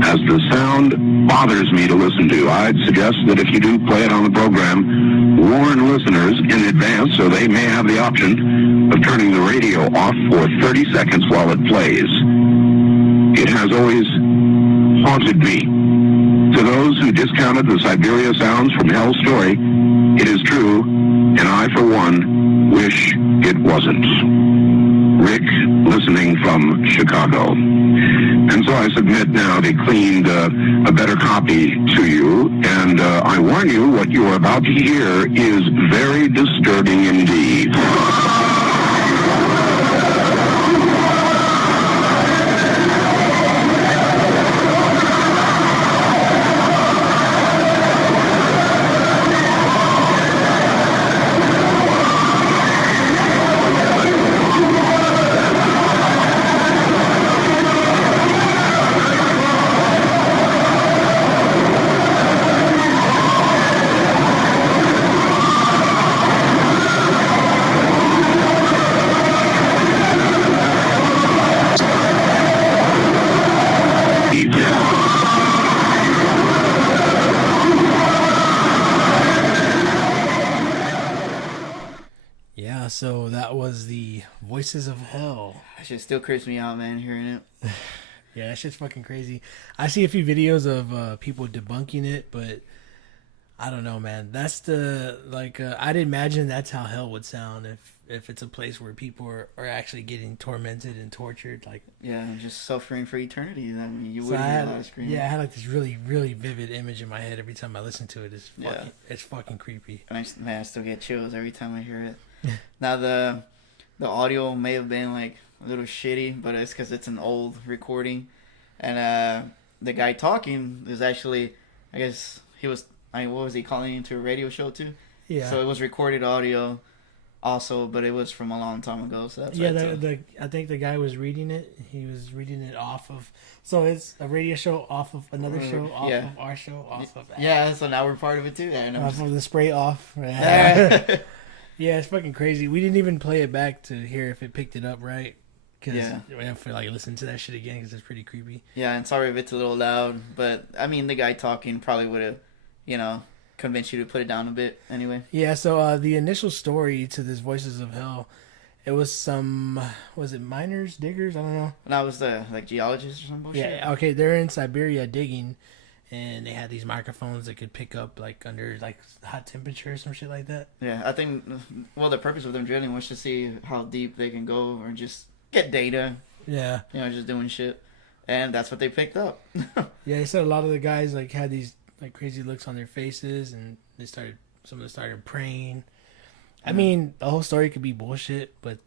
as the sound bothers me to listen to. I'd suggest that if you do play it on the program, warn listeners in advance so they may have the option of turning the radio off for 30 seconds while it plays. It has always haunted me. To those who discounted the Siberia Sounds from Hell story, it is true, and I, for one, wish it wasn't. Rick, listening from Chicago. And so I submit now the cleaned, a better copy to you, and I warn you, what you are about to hear is very disturbing indeed. So that was the Voices of Hell. That shit still creeps me out, man, hearing it. Yeah, that shit's fucking crazy. I see a few videos of people debunking it, but I don't know, man. That's the, I'd imagine that's how hell would sound if it's a place where people are actually getting tormented and tortured. Yeah, just suffering for eternity. I mean, you wouldn't hear a lot of screaming. Yeah, I had this really, really vivid image in my head every time I listen to it. It's fucking creepy. And I still get chills every time I hear it. Now the audio may have been a little shitty, but it's because it's an old recording, and the guy talking is actually, I guess what was he calling into a radio show too? Yeah. So it was recorded audio, also, but it was from a long time ago. So that's I think the guy was reading it. He was reading it off of. So it's a radio show off of another show, off of our show, off of. Yeah. So now we're part of it too. Off of the spray off. Yeah, it's fucking crazy. We didn't even play it back to hear if it picked it up right. Because we don't feel like listening to that shit again because it's pretty creepy. Yeah, and sorry if it's a little loud, but I mean, the guy talking probably would have, convinced you to put it down a bit anyway. Yeah, so the initial story to this Voices of Hell, it was was it miners, diggers? I don't know. That was the, geologists or some bullshit? Yeah, okay, they're in Siberia digging, and they had these microphones that could pick up, under, hot temperature or some shit like that. Yeah, I think, the purpose of them drilling was to see how deep they can go or just get data. Yeah. Just doing shit. And that's what they picked up. Yeah, they said a lot of the guys, had these, crazy looks on their faces, and some of them started praying. I mean, the whole story could be bullshit, but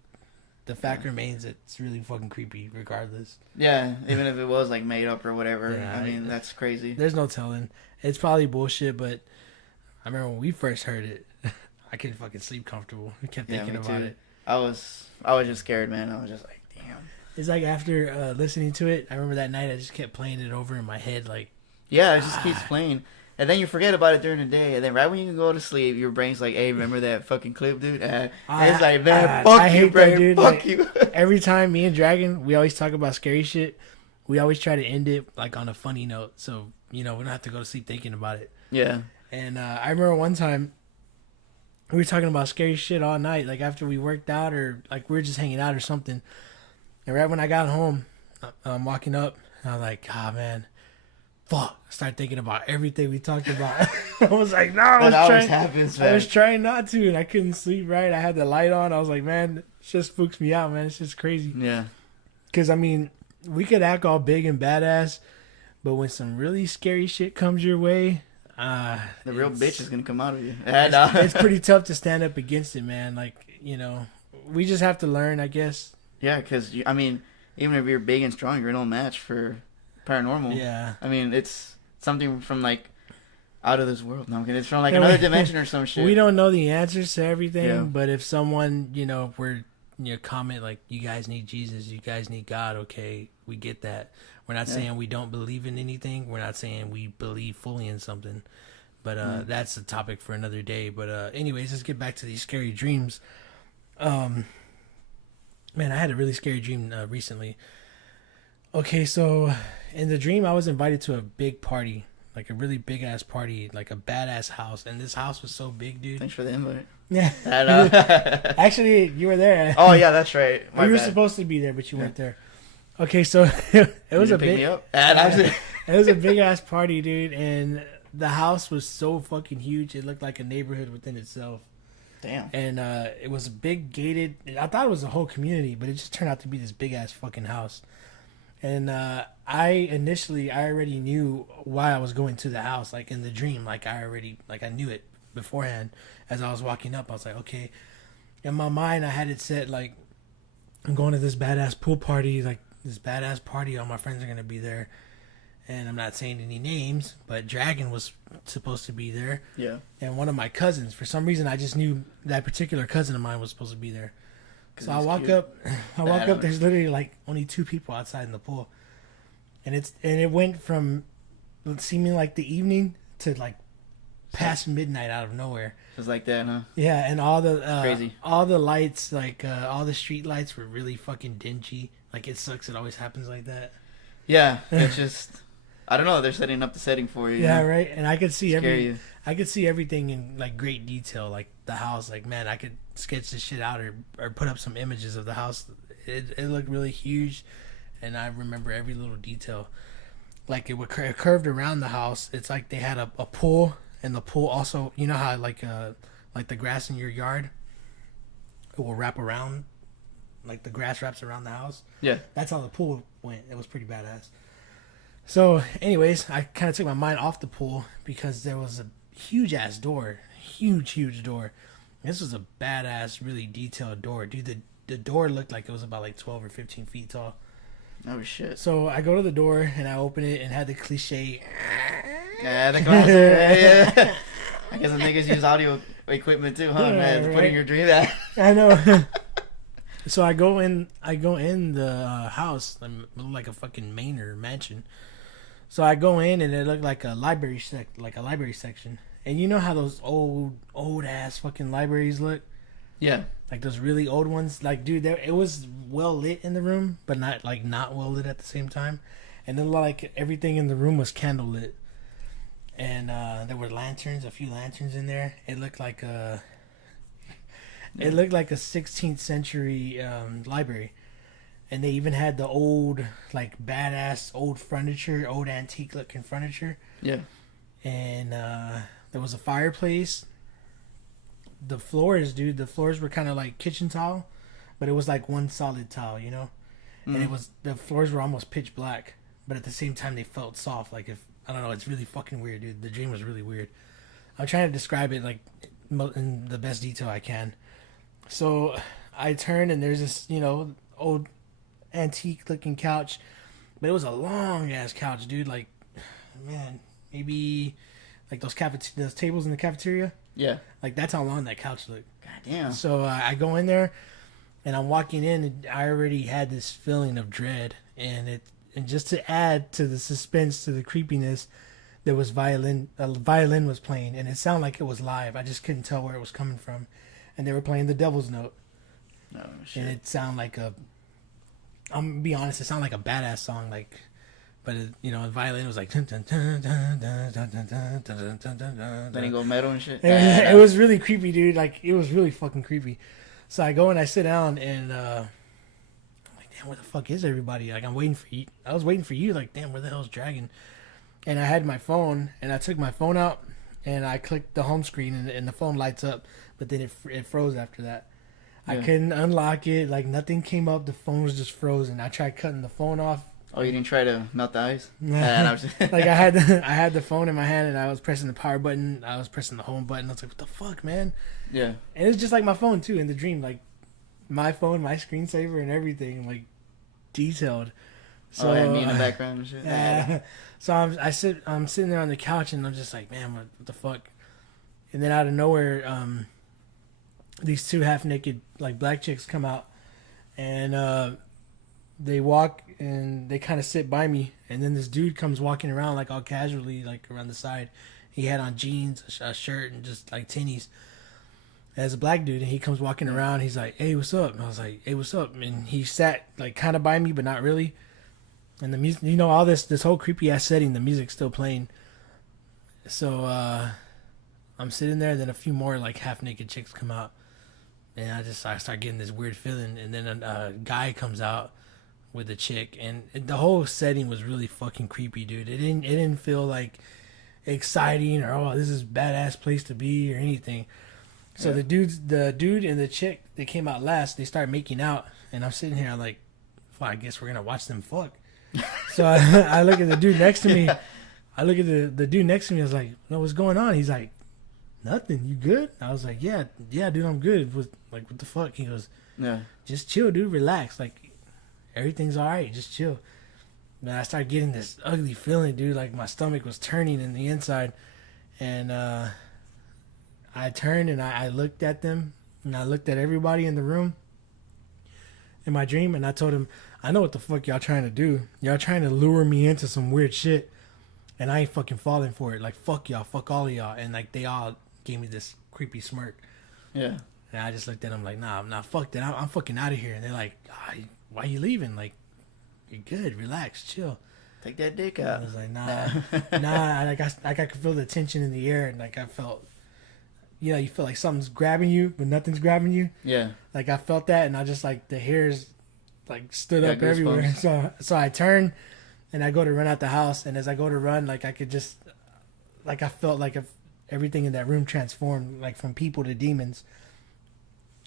the fact remains it's really fucking creepy regardless. Yeah, even if it was made up or whatever. Yeah, I mean, that's crazy. There's no telling. It's probably bullshit, but I remember when we first heard it, I couldn't fucking sleep comfortable. I kept thinking about it. I was just scared, man. I was just damn. It's after listening to it, I remember that night I just kept playing it over in my head yeah, it just keeps playing. And then you forget about it during the day, and then right when you can go to sleep, your brain's hey, remember that fucking clip, dude? It's man, fuck you, brain, dude. Fuck you. Every time me and Dragon, we always talk about scary shit, we always try to end it, on a funny note, so, we don't have to go to sleep thinking about it. Yeah. And I remember one time, we were talking about scary shit all night, after we worked out, or, we were just hanging out or something, and right when I got home, I'm walking up, and I was like, man, fuck. I started thinking about everything we talked about. I was like, no, That always happens, man. I was trying not to, and I couldn't sleep right. I had the light on. I was like, man, it just spooks me out, man. It's just crazy. Yeah. Because, I mean, we could act all big and badass, but when some really scary shit comes your way, the real bitch is gonna come out of you. it's pretty tough to stand up against it, man. Like, you know, we just have to learn, I guess. Yeah, because I mean, even if you're big and strong, you're no match for paranormal. Yeah. I mean, it's something from like out of this world. No, I'm kidding. It's from like another dimension or some shit. We don't know the answers to everything, Yeah. but if someone, you know, comment like, you guys need Jesus, you guys need God, okay, we get that. We're not saying we don't believe in anything. We're not saying we believe fully in something. But that's a topic for another day. But anyways, let's get back to these scary dreams. Man, I had a really scary dream recently. Okay, so in the dream, I was invited to a big party, like a really big ass party, like a badass house. And this house was so big, dude. Thanks for the invite. Yeah. Actually, you were there. Oh yeah, that's right. You were supposed to be there, but you weren't there. Okay, so it was a big. It was a big ass party, dude, and the house was so fucking huge. It looked like a neighborhood within itself. Damn. And it was a big gated. I thought it was a whole community, but it just turned out to be this big ass fucking house. And I already knew why I was going to the house, like in the dream, I knew it beforehand. As I was walking up, I was like, okay. In my mind, I had it set like, I'm going to this badass pool party, like this badass party. All my friends are gonna be there, and I'm not saying any names, but Dragon was supposed to be there. Yeah. And one of my cousins, for some reason, I just knew that particular cousin of mine was supposed to be there. So I walk up. There's literally like only 2 people outside in the pool, and it went from seeming like the evening to like past midnight out of nowhere. Just like that, huh? Yeah, and all the Crazy. all the lights, like all the street lights, were really fucking dingy. Like, it sucks. It always happens like that. Yeah, it's just, I don't know. They're setting up the setting for you. Yeah, know? right. And I could see you. I could see everything in like great detail, like the house. Like, man, I could sketch this shit out or put up some images of the house. It looked really huge, and I remember every little detail. Like, it curved around the house. It's like they had a pool, and the pool also, you know how like the grass in your yard, it will wrap around. Like the grass wraps around the house. Yeah. That's how the pool went. It was pretty badass. So, anyways, I kind of took my mind off the pool because there was a huge ass door. Huge door. This was a badass, really detailed door. Dude, the door looked like it was about like 12 or 15 feet tall. Oh, shit. So, I go to the door and I open it and had the cliche. Yeah, the classic. Yeah. I guess the niggas use audio equipment too, huh, Yeah, man? right. Putting your dream out. I know. So I go in the house, like a fucking manor mansion. So I go in and it looked like a library section. And you know how those old ass fucking libraries look? Yeah. Like those really old ones. Like, dude, it was well lit in the room, but not well lit at the same time. And then like everything in the room was candle lit. And there were a few lanterns in there. It looked like a 16th century library. And they even had the old, like, badass old furniture, old antique looking furniture. Yeah. And there was a fireplace. The floors were kind of like kitchen tile, but it was like one solid tile, you know? Mm. And the floors were almost pitch black, but at the same time they felt soft. Like, I don't know, it's really fucking weird, dude. The dream was really weird. I'm trying to describe it, like, in the best detail I can. So I turn and there's this, you know, old antique looking couch, but it was a long ass couch, dude. Like, man, maybe like those tables in the cafeteria. Yeah. Like, that's how long that couch looked. God damn. So I go in there and I'm walking in and I already had this feeling of dread, and just to add to the suspense, to the creepiness, there was a violin was playing, and it sounded like it was live. I just couldn't tell where it was coming from. And they were playing the Devil's Note. Oh, shit. And it sounded like I'm gonna be honest, it sounded like a badass song, like, but you know, the violin was like then you go metal and shit. it was really creepy, dude. Like, it was really fucking creepy. So I go and I sit down and I'm like, damn, where the fuck is everybody? Like, I'm waiting for you. I was waiting for you. Like, damn, where the hell's Dragon? and I had my phone, and I took my phone out, and I clicked the home screen, and the phone lights up, but then it froze after that. I couldn't unlock it. Like, nothing came up. The phone was just frozen. I tried cutting the phone off. Oh, you didn't try to melt the ice? Like, I had the phone in my hand, and I was pressing the power button. I was pressing the home button. I was like, what the fuck, man? Yeah. And it's just like my phone, too, in the dream. Like, my phone, my screensaver, and everything, like, detailed. So, me in the background and shit. Yeah. So I'm sitting there on the couch, and I'm just like, man, what the fuck? And then out of nowhere, these two half naked like black chicks come out, and they walk and they kind of sit by me, and then this dude comes walking around like all casually, like around the side. He had on jeans, a shirt, and just like tinnies. As a black dude, and he comes walking around. He's like, "Hey, what's up?" And I was like, "Hey, what's up?" And he sat like kind of by me, but not really. And the music, you know, all this whole creepy ass setting, the music's still playing. So I'm sitting there, and then a few more like half naked chicks come out, and I start getting this weird feeling, and then a guy comes out with a chick, and the whole setting was really fucking creepy, dude. It didn't feel like exciting or, oh, this is badass place to be or anything. So the dude and the chick, they came out last. They start making out, and I'm sitting here like, well, I guess we're gonna watch them fuck. So I look at the dude next to me. I look at the dude next to me. I was like, no, what's going on? He's like, nothing. You good? I was like, yeah, dude, I'm good. What the fuck? He goes, Yeah. just chill, dude. Relax. Like, everything's all right. Just chill. Then I started getting this ugly feeling, dude. Like, my stomach was turning in the inside. And I turned and I looked at them. And I looked at everybody in the room in my dream. And I told him, I know what the fuck y'all trying to do. Y'all trying to lure me into some weird shit. And I ain't fucking falling for it. Like, fuck y'all. Fuck all of y'all. And, like, they all gave me this creepy smirk. Yeah. And I just looked at them like, nah, I'm not fucked. I'm fucking out of here. And they're like, why you leaving? Like, you're good. Relax. Chill. Take that dick out. I was like, nah. Like, I could feel the tension in the air. And, like, I felt, you feel like something's grabbing you, but nothing's grabbing you. Yeah. Like, I felt that. And I just, like, the hairs, like, stood up goosebumps. everywhere. So I turned. And I go to run out the house, and as I go to run, like, I could just, like, I felt like if everything in that room transformed, like, from people to demons.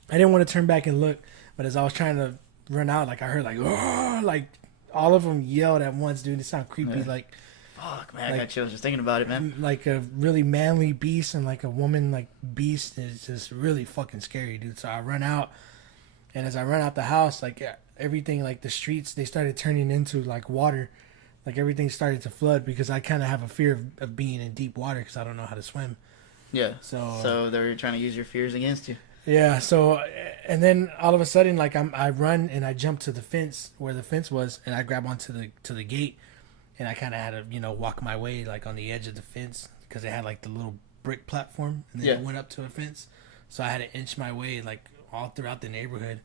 I didn't want to turn back and look, but as I was trying to run out, like, I heard, like, oh, like, all of them yelled at once, dude. It sounded creepy, like. Fuck, man, I got chills just thinking about it, man. Like a really manly beast and, like, a woman, like, beast is just really fucking scary, dude. So I run out, and as I run out the house, like, everything, like, the streets, they started turning into, like, water. Like, everything started to flood because I kind of have a fear of being in deep water because I don't know how to swim. Yeah. So they're trying to use your fears against you. Yeah. So, and then all of a sudden, like, I run and I jump to the fence where the fence was, and I grab onto the gate, and I kind of had to, walk my way, like, on the edge of the fence because it had, like, the little brick platform, and then it went up to a fence. So I had to inch my way, like, all throughout the neighborhood.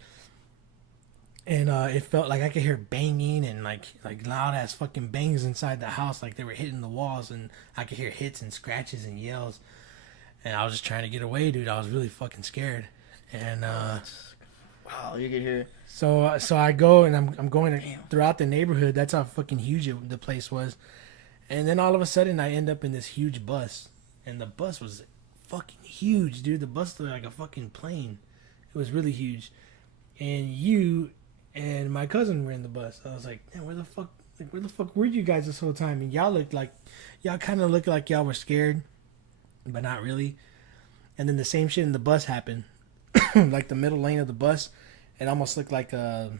And it felt like I could hear banging and like loud ass fucking bangs inside the house, like they were hitting the walls, and I could hear hits and scratches and yells. And I was just trying to get away, dude. I was really fucking scared. And wow, you could hear. So I go and I'm going throughout the neighborhood. That's how fucking huge the place was. And then all of a sudden I end up in this huge bus, and the bus was fucking huge, dude. The bus looked like a fucking plane. It was really huge. And you and my cousin were in the bus. I was like, man, where the fuck were you guys this whole time? And y'all kind of looked like y'all were scared, but not really. And then the same shit in the bus happened. Like the middle lane of the bus, it almost looked like kind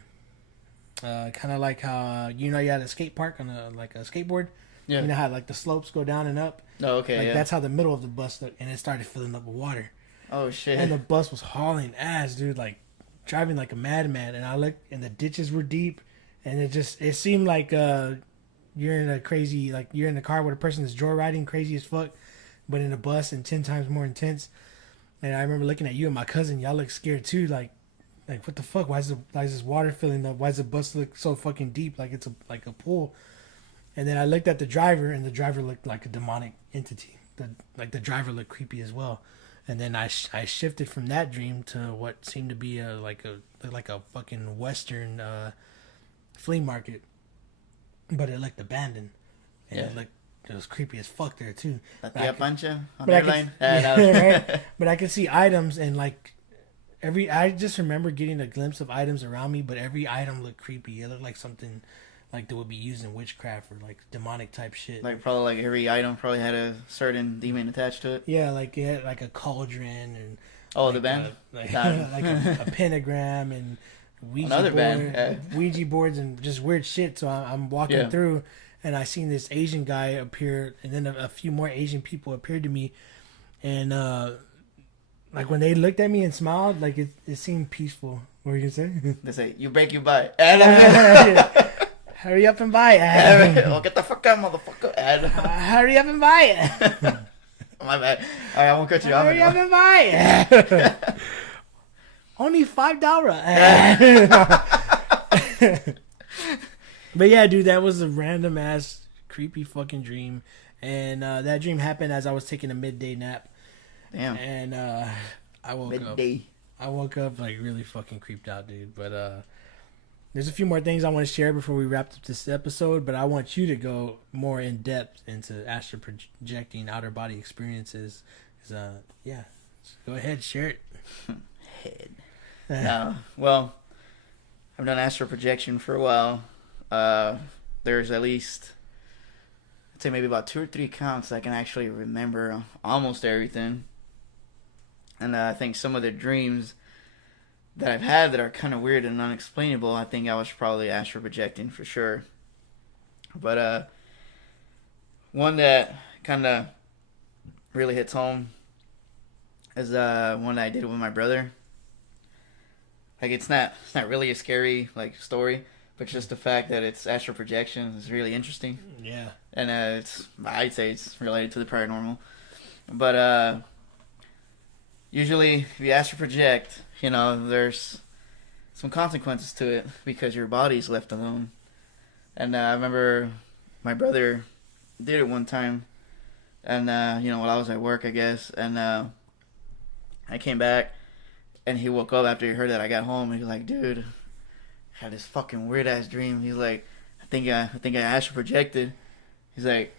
of like how, you had a skate park on a skateboard. Yeah. You know how, like, the slopes go down and up? Oh, okay, like, yeah. That's how the middle of the bus looked, and it started filling up with water. Oh, shit. And the bus was hauling ass, dude, like, driving like a madman. And I looked, and the ditches were deep, and it seemed like you're in a car with a person that's joyriding crazy as fuck, but in a bus and 10 times more intense. And I remember looking at you and my cousin. Y'all look scared too, like what the fuck? Why is this water filling up? Why does the bus look so fucking deep, like it's a pool? And then I looked at the driver, and the driver looked like a demonic entity. The driver looked creepy as well. And then I shifted from that dream to what seemed to be a fucking Western flea market, but it looked abandoned, and it looked it was creepy as fuck there too. La Tia Pancha on But I airline. could, yeah, right? But I could see items and like I just remember getting a glimpse of items around me, but every item looked creepy. It looked like something like that would be used in witchcraft or like demonic type shit. Like probably like every item probably had a certain demon attached to it. Yeah, like it had like a cauldron and the band, like a pentagram and Ouija boards and just weird shit. So I'm walking through, and I seen this Asian guy appear, and then a few more Asian people appeared to me, and like when they looked at me and smiled, like it seemed peaceful. What were you gonna say? They say you break, you buy. Hurry up and buy it. Well, get the fuck out, motherfucker. Hurry up and buy it. My bad. All right, I won't cut you off. Hurry up and buy it. Only $5. But yeah, dude, that was a random ass creepy fucking dream, and that dream happened as I was taking a midday nap. Damn. And I woke midday. up. I woke up like really fucking creeped out, dude. But there's a few more things I want to share before we wrap up this episode, but I want you to go more in depth into astral projecting outer body experiences. Yeah, so go ahead, share it. Well, I've done astral projection for a while. There's at least, I'd say maybe about 2 or 3 counts I can actually remember almost everything. And I think some of the dreams that I've had that are kind of weird and unexplainable, I think I was probably astral projecting for sure. But one that kind of really hits home is one that I did with my brother. Like it's not really a scary like story, but just the fact that it's astral projection is really interesting. Yeah. And I'd say it's related to the paranormal. But usually if you astral project, there's some consequences to it because your body's left alone. And I remember my brother did it one time, and while I was at work, I guess, and I came back, and he woke up after he heard that I got home, and he was like, "Dude, I had this fucking weird ass dream." He's like, "I think I astral projected." He's like,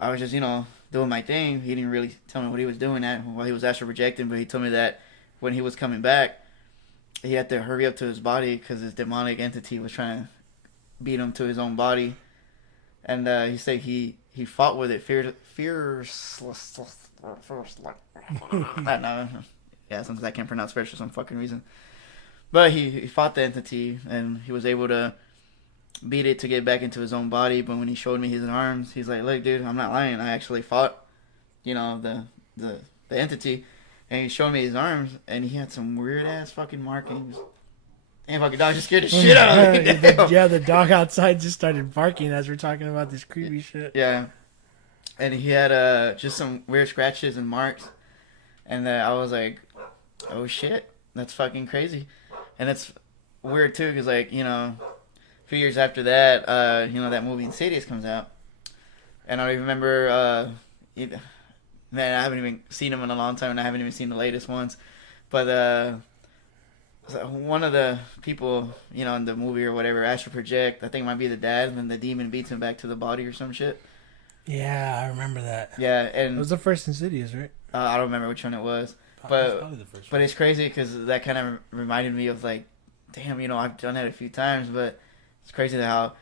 "I was just doing my thing." He didn't really tell me what he was doing while he was astral projecting, but he told me that when he was coming back, he had to hurry up to his body because his demonic entity was trying to beat him to his own body. And he said he fought with it fiercely. I don't know. Yeah, sometimes I can't pronounce French for some fucking reason. But he fought the entity, and he was able to beat it to get back into his own body. But when he showed me his arms, he's like, "Look, dude, I'm not lying. I actually fought, the entity." And he showed me his arms, and he had some weird ass fucking markings. And fucking dog just scared the shit out of me. Yeah, the dog outside just started barking as we're talking about this creepy shit. Yeah. And he had just some weird scratches and marks. And I was like, oh shit, that's fucking crazy. And it's weird too, because a few years after that, that movie Insidious comes out. And I remember, man, I haven't even seen him in a long time, and I haven't even seen the latest ones. But one of the people, in the movie or whatever, astral project, I think it might be the dad, and then the demon beats him back to the body or some shit. Yeah, I remember that. Yeah, and it was the first Insidious, right? I don't remember which one it was, probably the first one. But it's crazy because that kind of reminded me of like, damn, I've done that a few times, but it's crazy how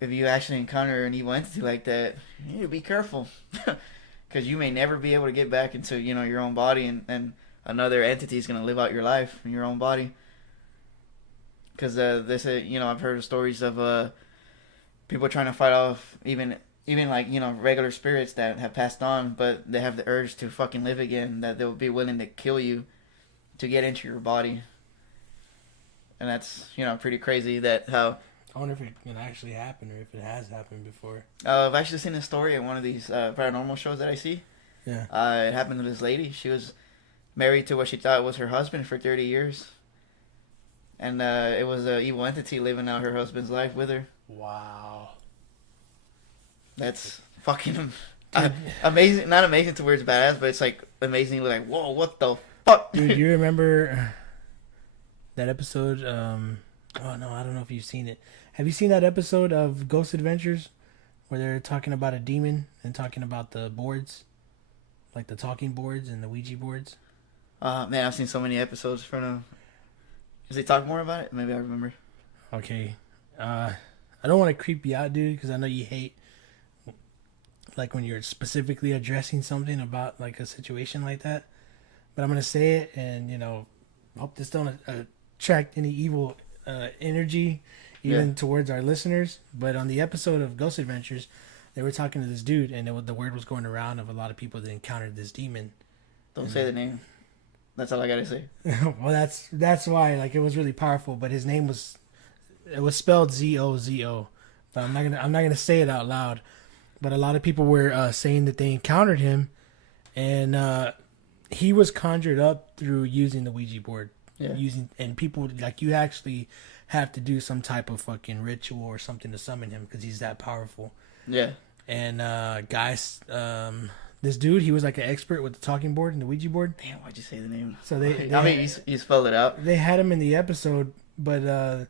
if you actually encounter an evil entity like that, you need to be careful. Because you may never be able to get back into, your own body, and another entity is going to live out your life in your own body. Because they say, I've heard of stories of people trying to fight off even like, regular spirits that have passed on, but they have the urge to fucking live again, that they'll be willing to kill you to get into your body. And that's, pretty crazy that how... I wonder if it can actually happen or if it has happened before. I've actually seen a story in one of these paranormal shows that I see. Yeah. It happened to this lady. She was married to what she thought was her husband for 30 years. And it was an evil entity living out her husband's life with her. Wow. That's fucking amazing. Not amazing to where it's badass, but it's like amazingly like, whoa, what the fuck? Dude, you remember that episode? Oh no, I don't know if you've seen it. Have you seen that episode of Ghost Adventures where they're talking about a demon and talking about the boards, like the talking boards and the Ouija boards. Man, I've seen so many episodes from them. Does they talk more about it? Maybe I remember. Okay. I don't want to creep you out, dude, because I know you hate, like, when you're specifically addressing something about, like, a situation like that. But I'm going to say it, and, you know, hope this don't attract any evil energy, even towards our listeners. But on the episode of Ghost Adventures, they were talking to this dude, and the word was going around of a lot of people that encountered this demon. Don't say the name. That's all I gotta say. Well, that's why, like, it was really powerful. But his name was spelled Zozo. But I'm not gonna say it out loud. But a lot of people were saying that they encountered him, and he was conjured up through using the Ouija board. Yeah. And people, like, you actually have to do some type of fucking ritual or something to summon him because he's that powerful. Yeah. And guys, this dude, he was like an expert with the talking board and the Ouija board. Damn, why'd you say the name? So they I mean, you spelled it out. They had him in the episode, but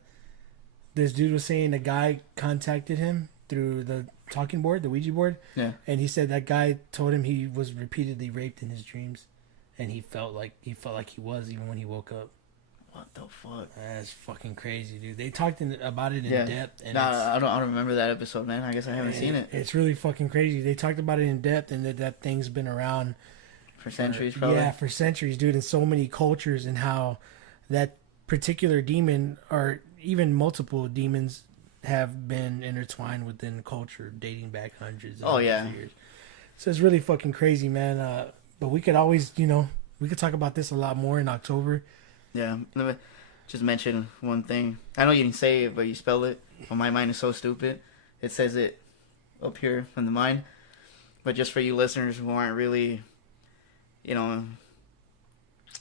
this dude was saying a guy contacted him through the talking board, the Ouija board. Yeah. And he said that guy told him he was repeatedly raped in his dreams, and he felt like he was even when he woke up. What the fuck? That's fucking crazy, dude. They talked about it in depth. And I don't remember that episode, man. I guess I haven't seen it. It's really fucking crazy. They talked about it in depth, and that thing's been around for centuries, probably. Yeah, for centuries, dude. In so many cultures, and how that particular demon, or even multiple demons, have been intertwined within culture, dating back hundreds of years. So it's really fucking crazy, man. But we could always, we could talk about this a lot more in October. Yeah, let me just mention one thing. I know you didn't say it, but you spelled it. Well, my mind is so stupid. It says it up here in the mind. But just for you listeners who aren't really,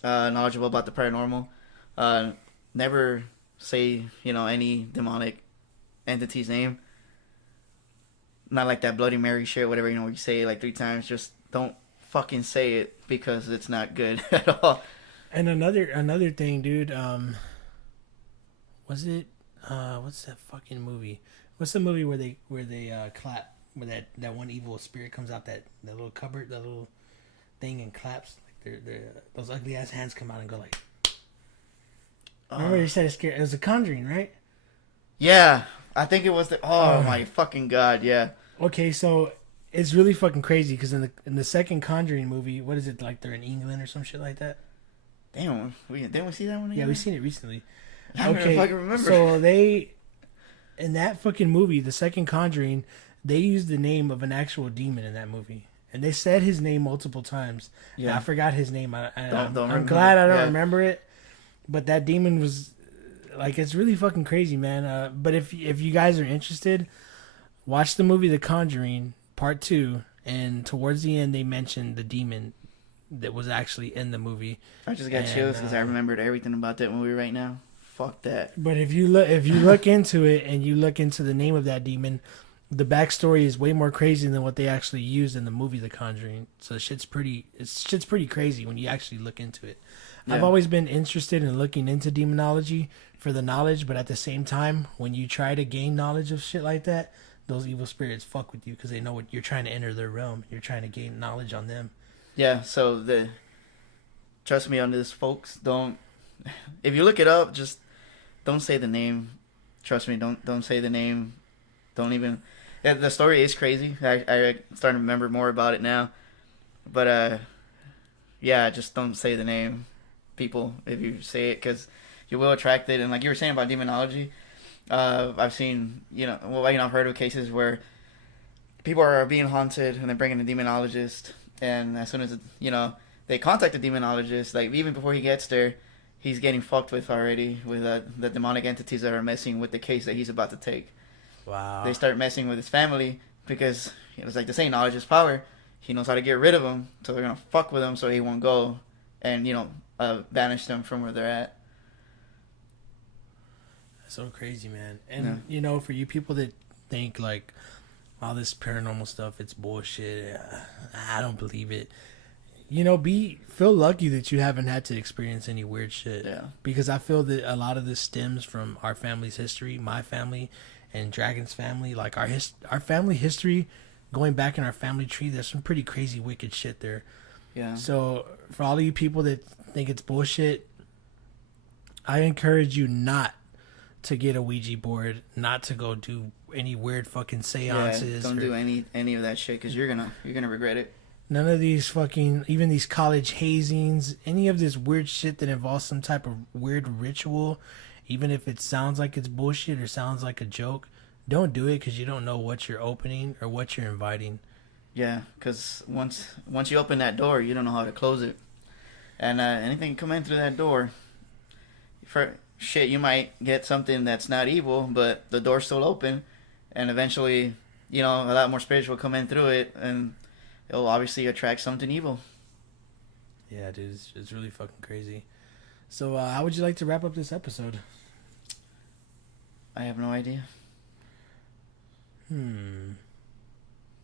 knowledgeable about the paranormal, never say, any demonic entity's name. Not like that Bloody Mary shit, whatever, where you say it like 3 times. Just don't fucking say it because it's not good at all. And another thing, dude, was it what's that fucking movie? What's the movie where they clap, where that one evil spirit comes out that little cupboard, that little thing, and claps, like those ugly ass hands come out and go like. Remember you said it was a Conjuring, right? Yeah, I think it was my fucking god, yeah. Okay, so it's really fucking crazy because in the second Conjuring movie, what is it, like they're in England or some shit like that? Damn, didn't we see that one again? Yeah, we seen it recently. I don't fucking remember. So in that fucking movie, the second Conjuring, they used the name of an actual demon in that movie, and they said his name multiple times. Yeah, and I forgot his name. I'm glad I don't remember it. But that demon was like, it's really fucking crazy, man. But if you guys are interested, watch the movie The Conjuring Part 2, and towards the end they mentioned the demon that was actually in the movie. I just got chills because I remembered everything about that movie right now. Fuck that. But if you look into it and you look into the name of that demon, the backstory is way more crazy than what they actually used in the movie The Conjuring. So shit's pretty crazy when you actually look into it. Yeah. I've always been interested in looking into demonology for the knowledge, but at the same time, when you try to gain knowledge of shit like that, those evil spirits fuck with you because they know what you're trying to enter their realm. You're trying to gain knowledge on them. Yeah, so trust me on this, folks. If you look it up, just don't say the name. Trust me, don't say the name. Don't even. The story is crazy. I starting to remember more about it now, but yeah, just don't say the name, people. If you say it, because you will attract it. And like you were saying about demonology, I've seen I've heard of cases where people are being haunted and they're bringing a demonologist. And as soon as they contact the demonologist, like even before he gets there, he's getting fucked with already with the demonic entities that are messing with the case that he's about to take. Wow. They start messing with his family because it's like the saying, knowledge is power. He knows how to get rid of them, so they're gonna fuck with him so he won't go and banish them from where they're at. That's so crazy, man. And for you people that think like all this paranormal stuff, it's bullshit. I don't believe it. Feel lucky that you haven't had to experience any weird shit. Yeah. Because I feel that a lot of this stems from our family's history, my family, and Dragon's family. Like our family history, going back in our family tree, there's some pretty crazy wicked shit there. Yeah. So for all of you people that think it's bullshit, I encourage you not to get a Ouija board, not to go do any weird fucking seances. Don't do any of that shit because you're gonna regret it. None of these fucking, even these college hazings, any of this weird shit that involves some type of weird ritual, even if it sounds like it's bullshit or sounds like a joke, don't do it because you don't know what you're opening or what you're inviting. Yeah, because once you open that door, you don't know how to close it, and anything come in through that door, for shit, you might get something that's not evil, but the door's still open, and eventually, a lot more spirits will come in through it, and it'll obviously attract something evil. Yeah, dude, it's really fucking crazy. So, how would you like to wrap up this episode? I have no idea.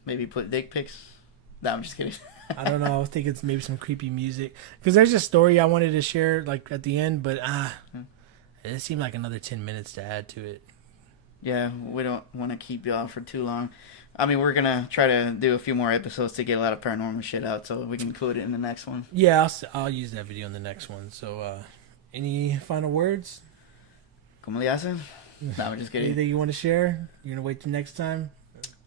Maybe put dick pics? No, I'm just kidding. I don't know. I think it's maybe some creepy music. Because there's a story I wanted to share, like, at the end, but, it seemed like another 10 minutes to add to it. Yeah, we don't want to keep y'all for too long. I mean, we're going to try to do a few more episodes to get a lot of paranormal shit out, so we can include it in the next one. Yeah, I'll use that video in the next one. So, any final words? ¿Cómo le hacen? No, I'm just kidding. Anything you want to share? You're going to wait till next time?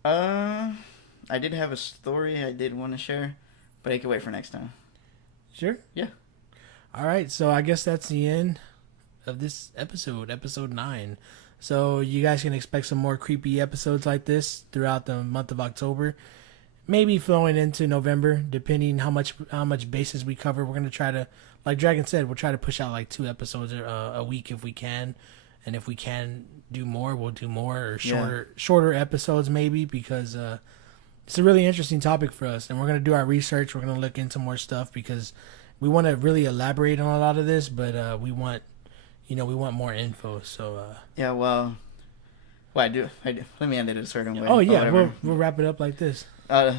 I did have a story I did want to share, but I can wait for next time. Sure? Yeah. All right, so I guess that's the end of this episode 9. So you guys can expect some more creepy episodes like this throughout the month of October, maybe flowing into November, depending how much bases we cover. We're gonna try to, like Dragon said, we'll try to push out like 2 episodes a week if we can, and if we can do more, we'll do more, or shorter episodes maybe, because it's a really interesting topic for us, and we're gonna do our research. We're gonna look into more stuff because we want to really elaborate on a lot of this, but we want more info. So yeah, well, I do. Let me end it a certain way. Oh yeah, we'll wrap it up like this. Let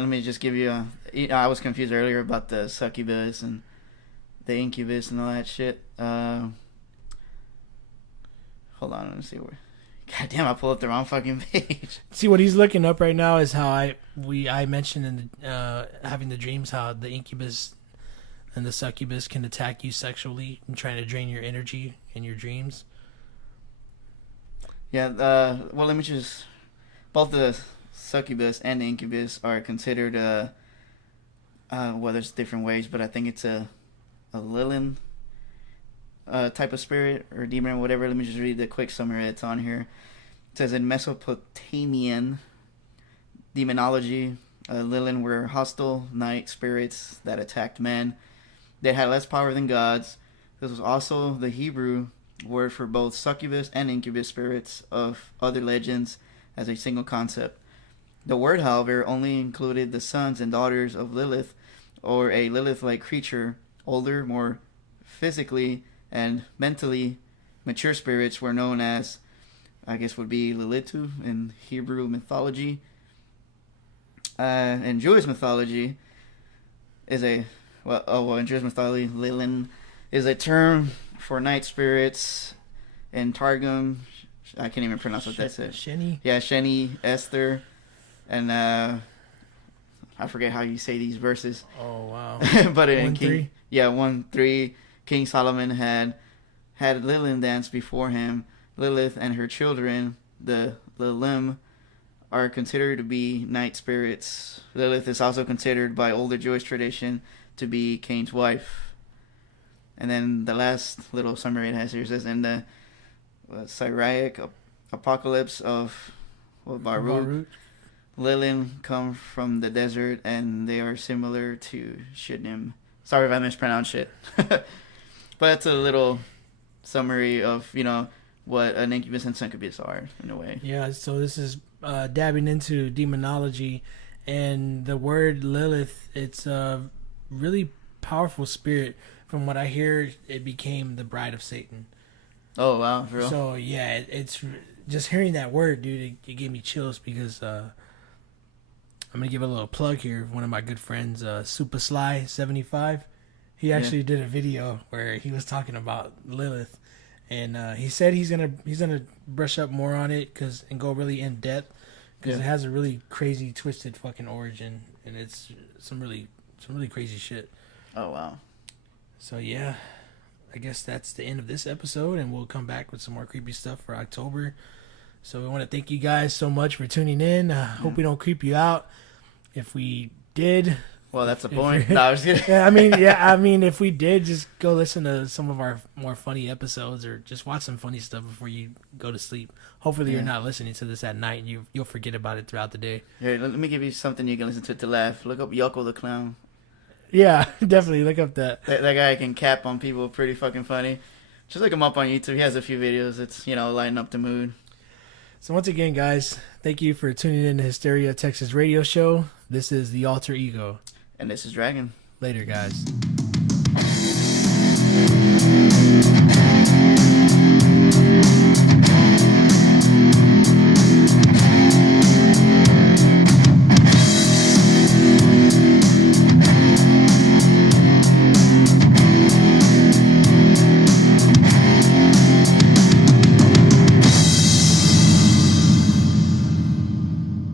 me just give you I was confused earlier about the succubus and the incubus and all that shit. Hold on, let me see where. God damn, I pulled up the wrong fucking page. See, what he's looking up right now is how I mentioned in the, having the dreams, how the incubus and the succubus can attack you sexually and trying to drain your energy in your dreams. Yeah, well, let me just... Both the succubus and the incubus are considered, well, there's different ways, but I think it's a Lilin type of spirit or demon or whatever. Let me just read the quick summary that's on here. It says, in Mesopotamian demonology, Lilin were hostile night spirits that attacked men. They had less power than gods. This was also the Hebrew word for both succubus and incubus spirits of other legends as a single concept. The word, however, only included the sons and daughters of Lilith, or a Lilith-like creature. Older, more physically and mentally mature spirits were known as, I guess would be Lilitu in Hebrew mythology. In Jewish mythology is in Jewish mythology, Lilin is a term for night spirits. In Targum, I can't even pronounce what that says. Sheni? Yeah, Sheni, Esther, and I forget how you say these verses. Oh, wow. But in 1:3? Yeah, 1:3, King Solomon had Lilin dance before him. Lilith and her children, the Lilim, are considered to be night spirits. Lilith is also considered by older Jewish tradition to be Cain's wife. And then the last little summary it has here says, in the Syriac apocalypse of Baruch, Lilin come from the desert and they are similar to Shittim. Sorry if I mispronounced shit. But that's a little summary of, what an incubus and succubus are, in a way. Yeah, so this is dabbing into demonology, and the word Lilith, it's a really powerful spirit. From what I hear, it became the bride of Satan. Oh, wow, for real? So, yeah, it's just hearing that word, dude, it gave me chills because I'm going to give a little plug here. One of my good friends, Super Sly 75, he actually did a video where he was talking about Lilith. and he said he's gonna brush up more on it and go really in depth because it has a really crazy, twisted fucking origin, and it's some really crazy shit. Oh wow. So yeah, I guess that's the end of this episode, and we'll come back with some more creepy stuff for October. So we want to thank you guys so much for tuning in. Hope we don't creep you out. If we did, well, that's the point. No, I was kidding. I mean, if we did, just go listen to some of our more funny episodes, or just watch some funny stuff before you go to sleep. Hopefully, you're not listening to this at night, and you'll forget about it throughout the day. Here, let me give you something you can listen to laugh. Look up Yoko the Clown. Yeah, definitely look up that guy can cap on people. Pretty fucking funny. Just look him up on YouTube. He has a few videos. It's lighting up the mood. So once again, guys, thank you for tuning in to Hysteria Texas Radio Show. This is The Alter Ego. And this is Dragon. Later, guys.